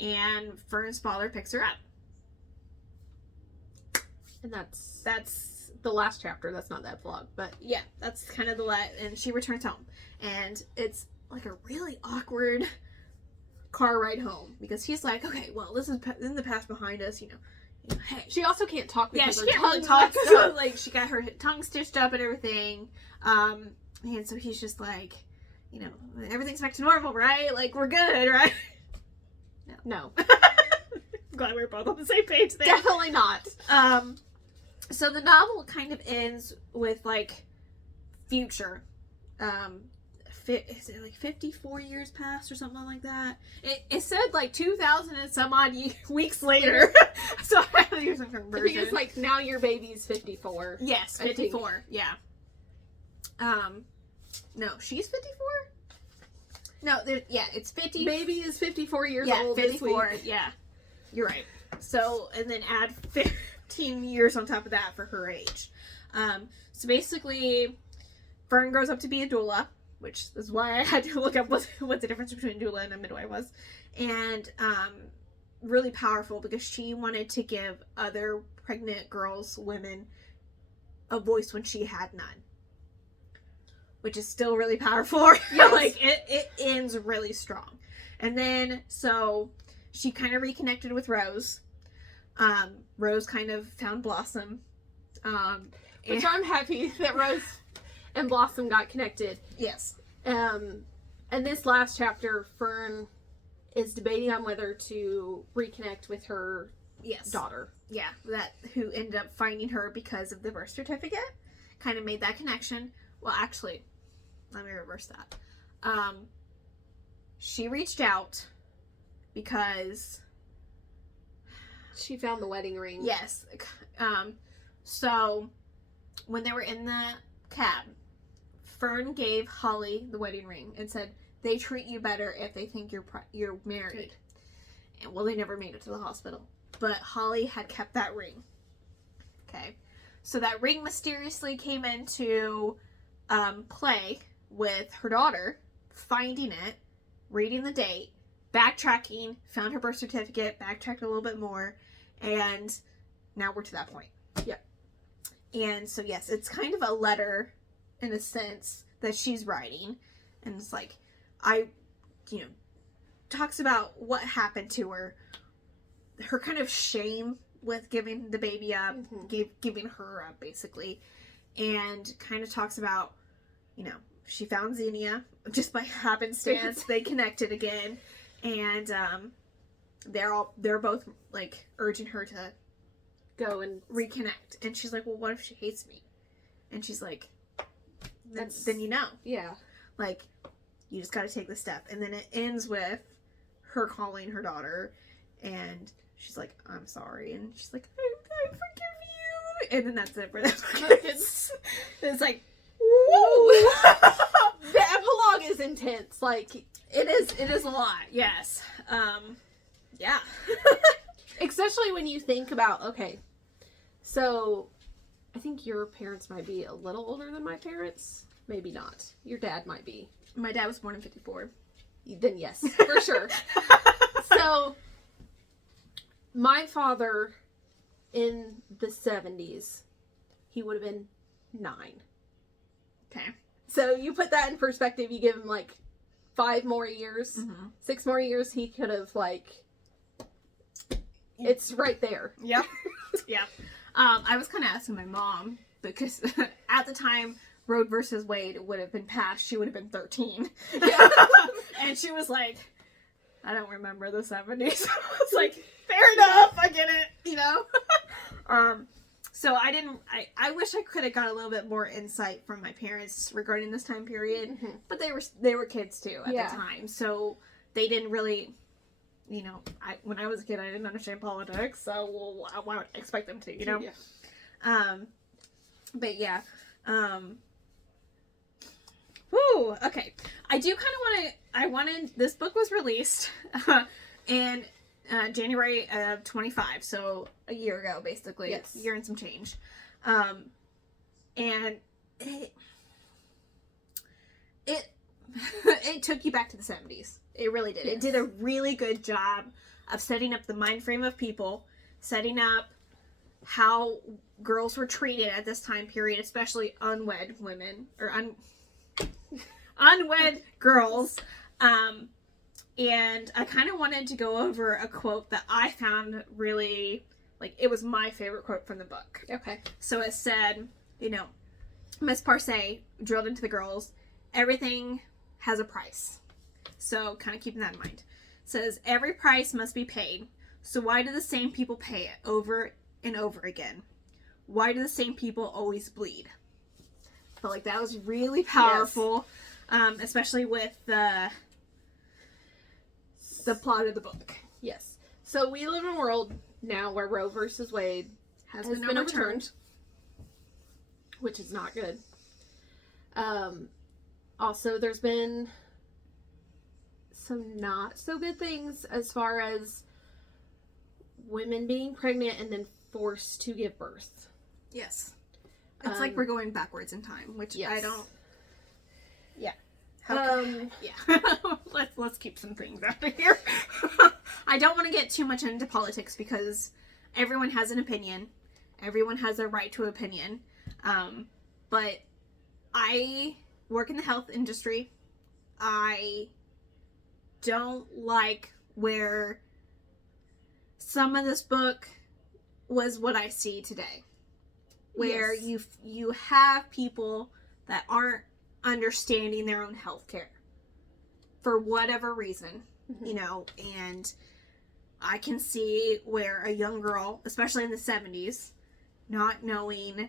and Fern's father picks her up. And that's the last chapter. That's not the epilogue, but yeah, that's kind of and she returns home, and it's like a really awkward car ride home because he's like, okay, well, this is in the past behind us, you know, hey. She also can't talk because she can't really talk. So, like, she got her tongue stitched up and everything, and so he's just like, you know, everything's back to normal, right? Like, we're good, right? No. Glad we're both on the same page there. Definitely not. So the novel kind of ends with, like, future. Is it like 54 years past or something like that? It said like 2,000 and some odd weeks later. So I have to use some conversion. It's like, now your baby's 54. Yes, 54. Yeah. No, she's 54? No, it's 50. Baby is 54 years old 54. this week. Yeah. You're right. So, and then add 15 years on top of that for her age. So basically, Fern grows up to be a doula, which is why I had to look up what the difference between doula and a midwife was. And really powerful because she wanted to give other pregnant girls, women, a voice when she had none. Which is still really powerful. Yes. Like, it ends really strong. And then, so, she kind of reconnected with Rose. Rose kind of found Blossom. Which I'm happy that Rose and Blossom got connected. Yes. And this last chapter, Fern is debating on whether to reconnect with her daughter. Yeah, who ended up finding her because of the birth certificate. Kind of made that connection. Well, actually, let me reverse that. She reached out because she found the wedding ring. Yes. So when they were in the cab, Fern gave Holly the wedding ring and said, they treat you better if they think you're married. And well, they never made it to the hospital. But Holly had kept that ring. Okay. So that ring mysteriously came into play with her daughter finding it, reading the date, backtracking, found her birth certificate, backtracked a little bit more, and now we're to that point. Yep. And so, yes, it's kind of a letter, in a sense, that she's writing. And it's like, talks about what happened to her, her kind of shame with giving the baby up, giving her up, basically. And kind of talks about, she found Xenia just by happenstance. They connected again, and they're both like urging her to go and reconnect. And she's like, well, what if she hates me? And she's like, then you know. Yeah. Like, you just got to take the step. And then it ends with her calling her daughter, and she's like, I'm sorry. And she's like, I forgive you. And then that's it for them. It's like, woo! The epilogue is intense. Like, it is a lot. Yes. Yeah. Especially when you think about, okay, so I think your parents might be a little older than my parents. Maybe not. Your dad might be. My dad was born in 54. Then yes, for sure. So, my father in the 70s, he would have been 9. Okay. So you put that in perspective, you give him like 5 more years, 6 more years, he could have like, it's right there. Yep. Yeah. I was kind of asking my mom because at the time Roe versus Wade would have been passed, she would have been 13. And she was like, I don't remember the 70s. It's like, fair enough, I get it, you know? So I wish I could have got a little bit more insight from my parents regarding this time period, but they were kids too at the time, so they didn't really, you know, when I was a kid, I didn't understand politics, so I won't expect them to, you know? Yeah. But yeah, whew, okay. I do kind of wanted, this book was released, in January of 25, so a year ago, basically. Yes. A year and some change. And it took you back to the 70s. It really did. Yes. It did a really good job of setting up the mind frame of people, setting up how girls were treated at this time period, especially unwed women, or unwed girls. And I kind of wanted to go over a quote that I found really, like, it was my favorite quote from the book. Okay. So it said, you know, Miss Parse drilled into the girls, everything has a price. So kind of keeping that in mind. It says, every price must be paid. So why do the same people pay it over and over again? Why do the same people always bleed? I felt like that was really powerful, especially with the plot of the book. Yes. So we live in a world now where Roe versus Wade has been overturned, which is not good. Also, there's been some not so good things as far as women being pregnant and then forced to give birth. Yes. It's like we're going backwards in time, which I don't... Yeah. Yeah. Let's keep some things out of here. I don't want to get too much into politics because everyone has an opinion. Everyone has a right to opinion. But I work in the health industry. I don't like where some of this book was what I see today. Where you have people that aren't understanding their own health care for whatever reason, you know, and I can see where a young girl, especially in the 70s, not knowing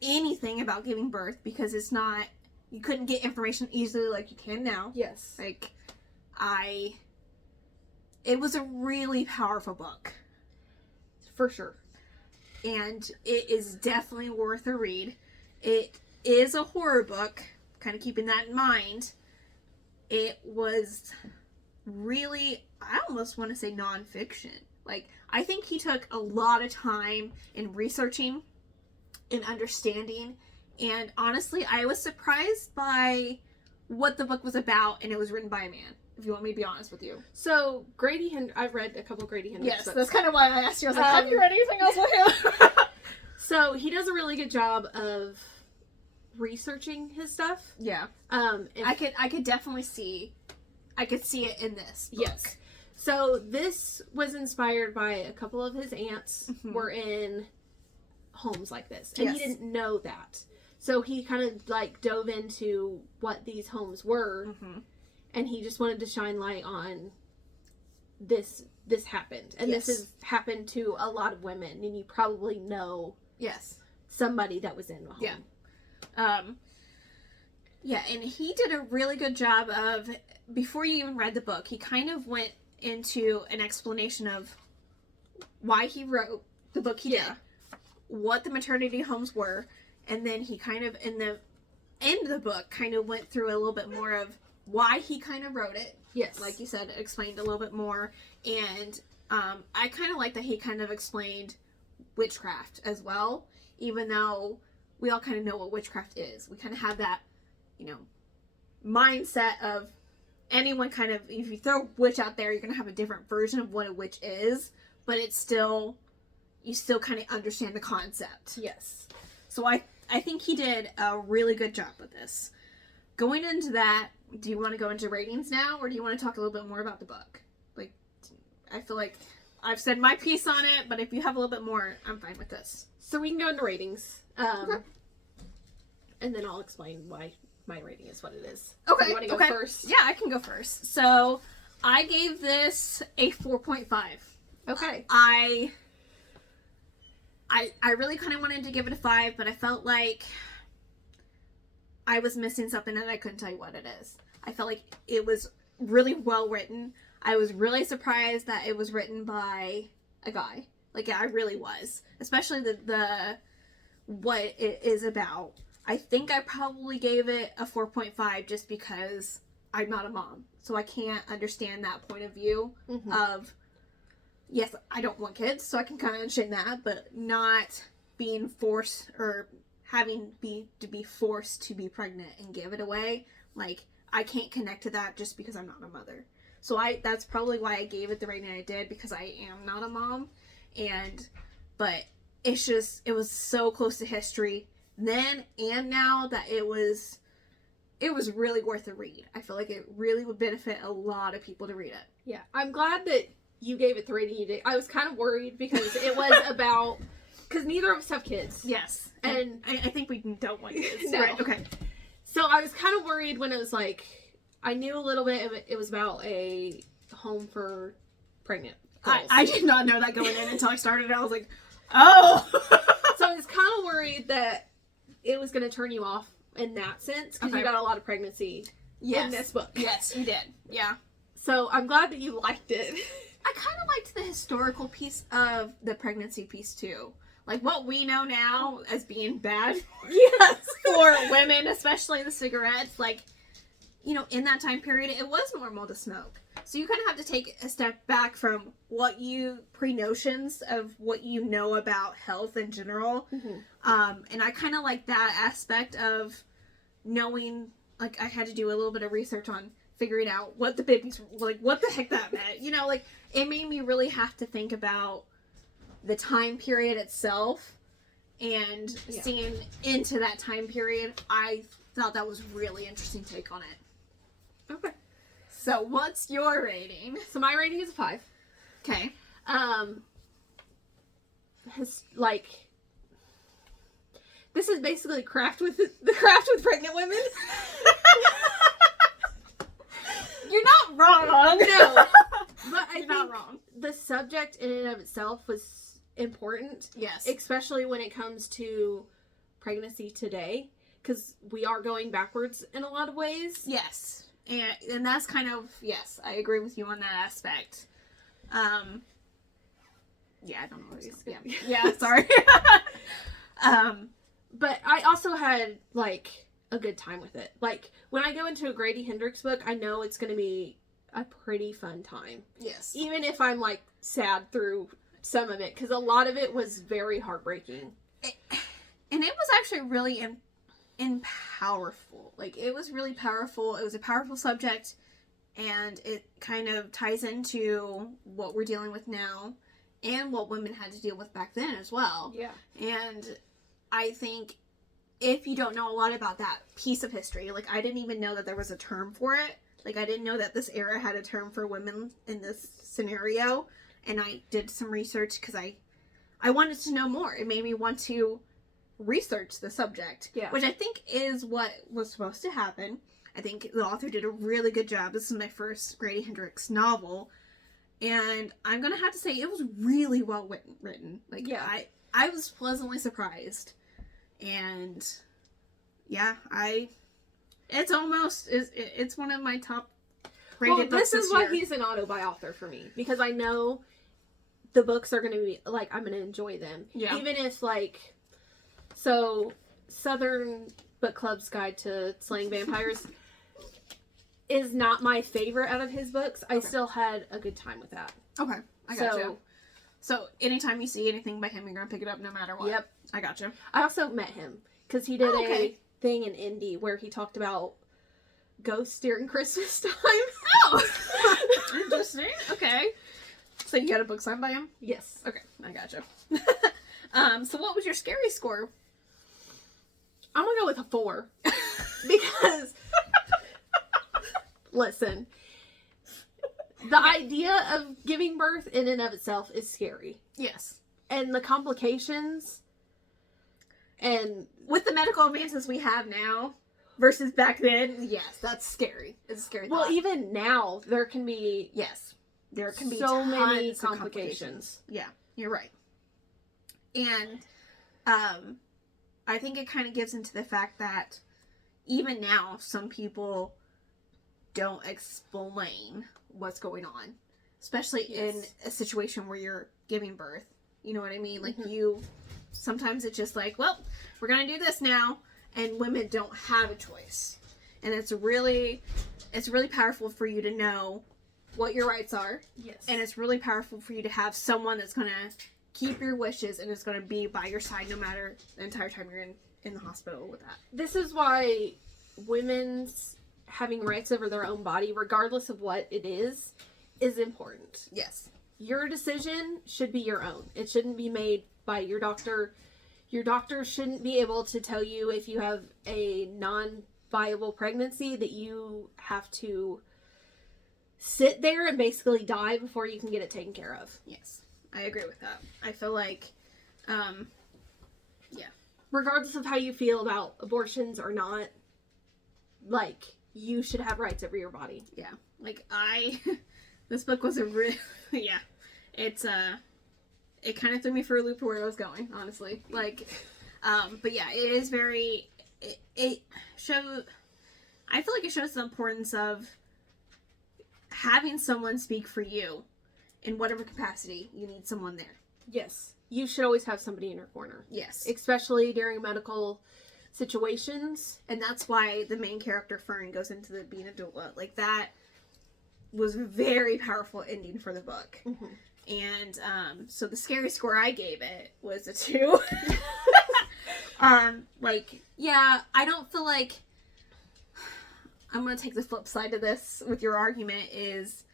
anything about giving birth because it's not, you couldn't get information easily like you can now. Yes. Like, it was a really powerful book. For sure. And it is definitely worth a read. It is a horror book, kind of keeping that in mind. It was really, I almost want to say nonfiction. Like, I think he took a lot of time in researching and understanding. And honestly, I was surprised by what the book was about, and it was written by a man, if you want me to be honest with you. So, Grady Hendrix, I've read a couple of Grady Hendrix books. Yes, that's kind of why I asked you. I was like, have you read anything else with him? So, he does a really good job of researching his stuff. Yeah. I could definitely see, I could see it in this book. Yes. So, this was inspired by a couple of his aunts were in homes like this. And he didn't know that. So, he kind of, like, dove into what these homes were. And he just wanted to shine light on this happened. And this has happened to a lot of women. And you probably know somebody that was in the home. Yeah, and he did a really good job of, before you even read the book, he kind of went into an explanation of why he wrote the book he did, what the maternity homes were, and then he kind of, in the end of the book, kind of went through a little bit more of why he kind of wrote it. Yes. Like you said, explained a little bit more. And I kind of like that he kind of explained witchcraft as well, even though we all kind of know what witchcraft is. We kind of have that, you know, mindset of anyone kind of, if you throw witch out there, you're going to have a different version of what a witch is, but it's still, you still kind of understand the concept. Yes. So I think he did a really good job with this. Going into that, do you want to go into ratings now, or do you want to talk a little bit more about the book? Like, I feel like I've said my piece on it, but if you have a little bit more, I'm fine with this. So we can go into ratings. Okay. And then I'll explain why my rating is what it is. Okay. You want to go first? Yeah, I can go first. So I gave this a 4.5. Okay. I really kind of wanted to give it a 5, but I felt like I was missing something and I couldn't tell you what it is. I felt like it was really well written. I was really surprised that it was written by a guy. Like, I really was. Especially the what it is about. I think I probably gave it a 4.5 just because I'm not a mom. So I can't understand that point of view of, yes, I don't want kids, so I can kind of understand that, but not being forced or having to be forced to be pregnant and give it away. Like, I can't connect to that just because I'm not a mother. So that's probably why I gave it the rating I did, because I am not a mom. But it was so close to history then and now that it was really worth a read. I feel like it really would benefit a lot of people to read it. Yeah. I'm glad that you gave it the rating you did. I was kind of worried because it was about, because neither of us have kids. Yes. And I think we don't want kids. No. Right, okay. So I was kind of worried when it was like, I knew a little bit of it was about a home for pregnant girls. I did not know that going in until I started. I was like, oh. So I was kind of worried that it was going to turn you off in that sense, because you got a lot of pregnancy in this book. Yes, you did. Yeah. So I'm glad that you liked it. I kind of liked the historical piece of the pregnancy piece too. Like, what we know now as being bad Yes. for women, especially the cigarettes, like, you know, in that time period, it was normal to smoke. So you kind of have to take a step back from pre-notions of what you know about health in general. And I kind of like that aspect of knowing, like, I had to do a little bit of research on figuring out what the babies, like, what the heck that meant. You know, like, it made me really have to think about the time period itself and seeing into that time period. I thought that was really interesting take on it. Okay. So what's your rating? So my rating is a 5. Okay. This is basically the craft with pregnant women. You're not wrong. No. But I You're not wrong. The subject in and of itself was important. Yes. Especially when it comes to pregnancy today, because we are going backwards in a lot of ways. Yes. And that's kind of, yes, I agree with you on that aspect. Yeah, I don't know what it is. Yeah, sorry. But I also had, like, a good time with it. Like, when I go into a Grady Hendrix book, I know it's going to be a pretty fun time. Yes. Even if I'm, like, sad through some of it, because a lot of it was very heartbreaking. And it was actually really powerful. Like, it was really powerful. It was a powerful subject, and it kind of ties into what we're dealing with now and what women had to deal with back then as well. Yeah. And I think if you don't know a lot about that piece of history, like, I didn't even know that there was a term for it. Like, I didn't know that this era had a term for women in this scenario. And I did some research because I wanted to know more. It made me want to research the subject. Yeah. Which I think is what was supposed to happen. I think the author did a really good job. This is my first Grady Hendrix novel. And I'm going to have to say it was really well written. Like, yeah. I was pleasantly surprised. And yeah, it's one of my top rated books this is year. why he's an auto-buy author for me, because I know the books are going to be, like, I'm going to enjoy them. Yeah. Even if, like, so Southern Book Club's Guide to Slaying Vampires is not my favorite out of his books. I still had a good time with that. Okay, I got you. So anytime you see anything by him, you're going to pick it up no matter what. Yep. I got you. I also met him because he did a thing in Indy where he talked about ghosts during Christmas time. Oh! Interesting. Okay. So you got a book signed by him? Yes. Okay, I got you. So what was your scary score? I'm gonna go with a 4. Because, listen, the idea of giving birth in and of itself is scary. Yes. And the complications, and with the medical advances we have now versus back then, yes, that's scary. It's a scary thought. well, even now, there can be yes, there can be so many tons of complications. Yeah, you're right. And I think it kind of gives into the fact that even now, some people don't explain what's going on, especially in a situation where you're giving birth. You know what I mean? Like sometimes it's just like, well, we're going to do this now. And women don't have a choice. And it's really powerful for you to know what your rights are. Yes. And it's really powerful for you to have someone that's going to keep your wishes and is going to be by your side no matter the entire time you're in the hospital with that. This is why women's having rights over their own body, regardless of what it is important. Yes. Your decision should be your own. It shouldn't be made by your doctor. Your doctor shouldn't be able to tell you if you have a non-viable pregnancy that you have to sit there and basically die before you can get it taken care of. Yes. I agree with that. I feel like, yeah. Regardless of how you feel about abortions or not, like, you should have rights over your body. Yeah. Like, this book was a real, yeah. It's, it kind of threw me for a loop for where I was going, honestly. Like, but yeah, it is very, it shows, I feel like it shows the importance of having someone speak for you in whatever capacity you need someone there. Yes. You should always have somebody in your corner. Yes. Especially during medical situations. And that's why the main character, Fern, goes into being a doula. Like, that was a very powerful ending for the book. Mm-hmm. And, so the scary score I gave it was a 2. Like, yeah, I don't feel like, I'm gonna take the flip side of this with your argument is,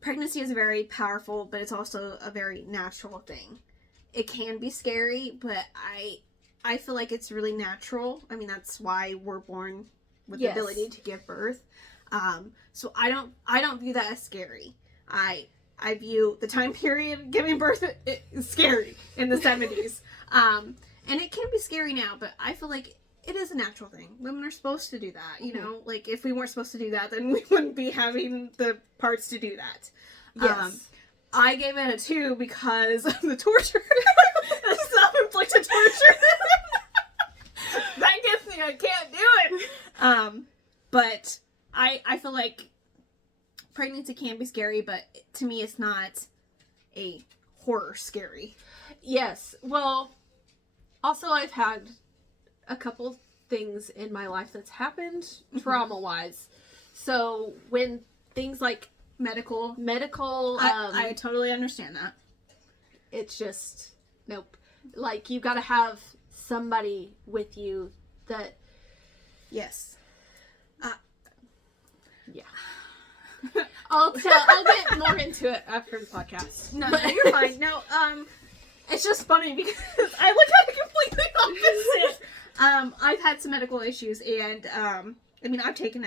pregnancy is very powerful, but it's also a very natural thing. It can be scary, but I feel like it's really natural. I mean, that's why we're born with the ability to give birth. So I don't view that as scary. I view the time period giving birth is scary in the 70s. And it can be scary now, but I feel like it is a natural thing. Women are supposed to do that, you know? Like, if we weren't supposed to do that, then we wouldn't be having the parts to do that. Yes. I gave it a 2 because of the torture. The self-inflicted torture. That gets me, I can't do it. But I feel like pregnancy can be scary, but to me it's not a horror scary. Yes. Well, also I've had a couple things in my life that's happened trauma-wise. So when things like medical, I totally understand that. It's just, nope. Like, you gotta have somebody with you that... Yes. Yeah. I'll get more into it after the podcast. No, you're fine. No, it's just funny because I look at it completely opposite. I've had some medical issues, and I mean, I've taken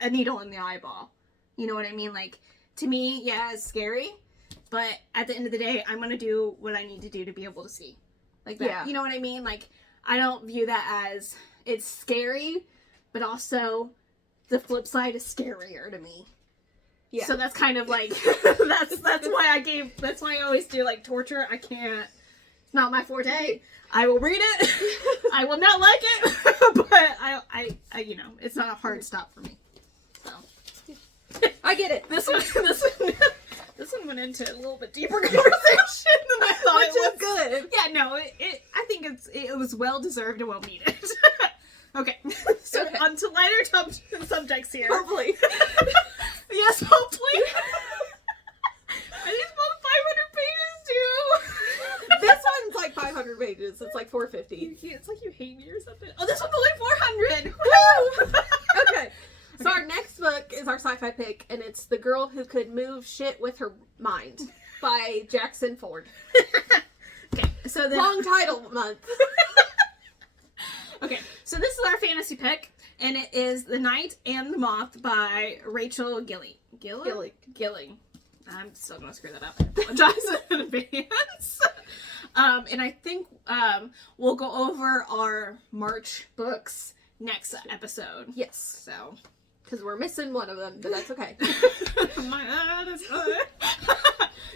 a needle in the eyeball. You know what I mean? Like, to me, yeah, it's scary, but at the end of the day, I'm gonna do what I need to do to be able to see. Like that. Yeah. You know what I mean? Like, I don't view that as it's scary, but also the flip side is scarier to me. Yeah. So that's kind of like that's why that's why I always do like torture. I can't. It's not my forte. I will read it. I will not like it, but I you know, it's not a hard stop for me. So I get it. This one went into a little bit deeper conversation than I thought it was. Which is good. Yeah, no, I think it was well deserved and well needed. Okay, so on to lighter subjects here. Hopefully. Yes, hopefully. Are these both 500 pages too? This one's like 500 pages. It's like 450. It's like you hate me or something. Oh, this one's only 400. Woo! Okay. So our next book is our sci-fi pick, and it's The Girl Who Could Move Shit With Her Mind by Jackson Ford. Okay, so then... Long title month. So this is our fantasy pick, and it is The Night and the Moth by Rachel Gilly. Gilly. I'm still gonna screw that up. I apologize in advance. And I think we'll go over our March books next episode. Yes. So, because we're missing one of them, but that's okay. my God, it's fun.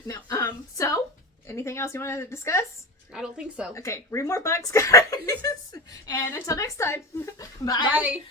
No. So, anything else you want to discuss? I don't think so. Okay, read more books, guys. And until next time, bye. Bye.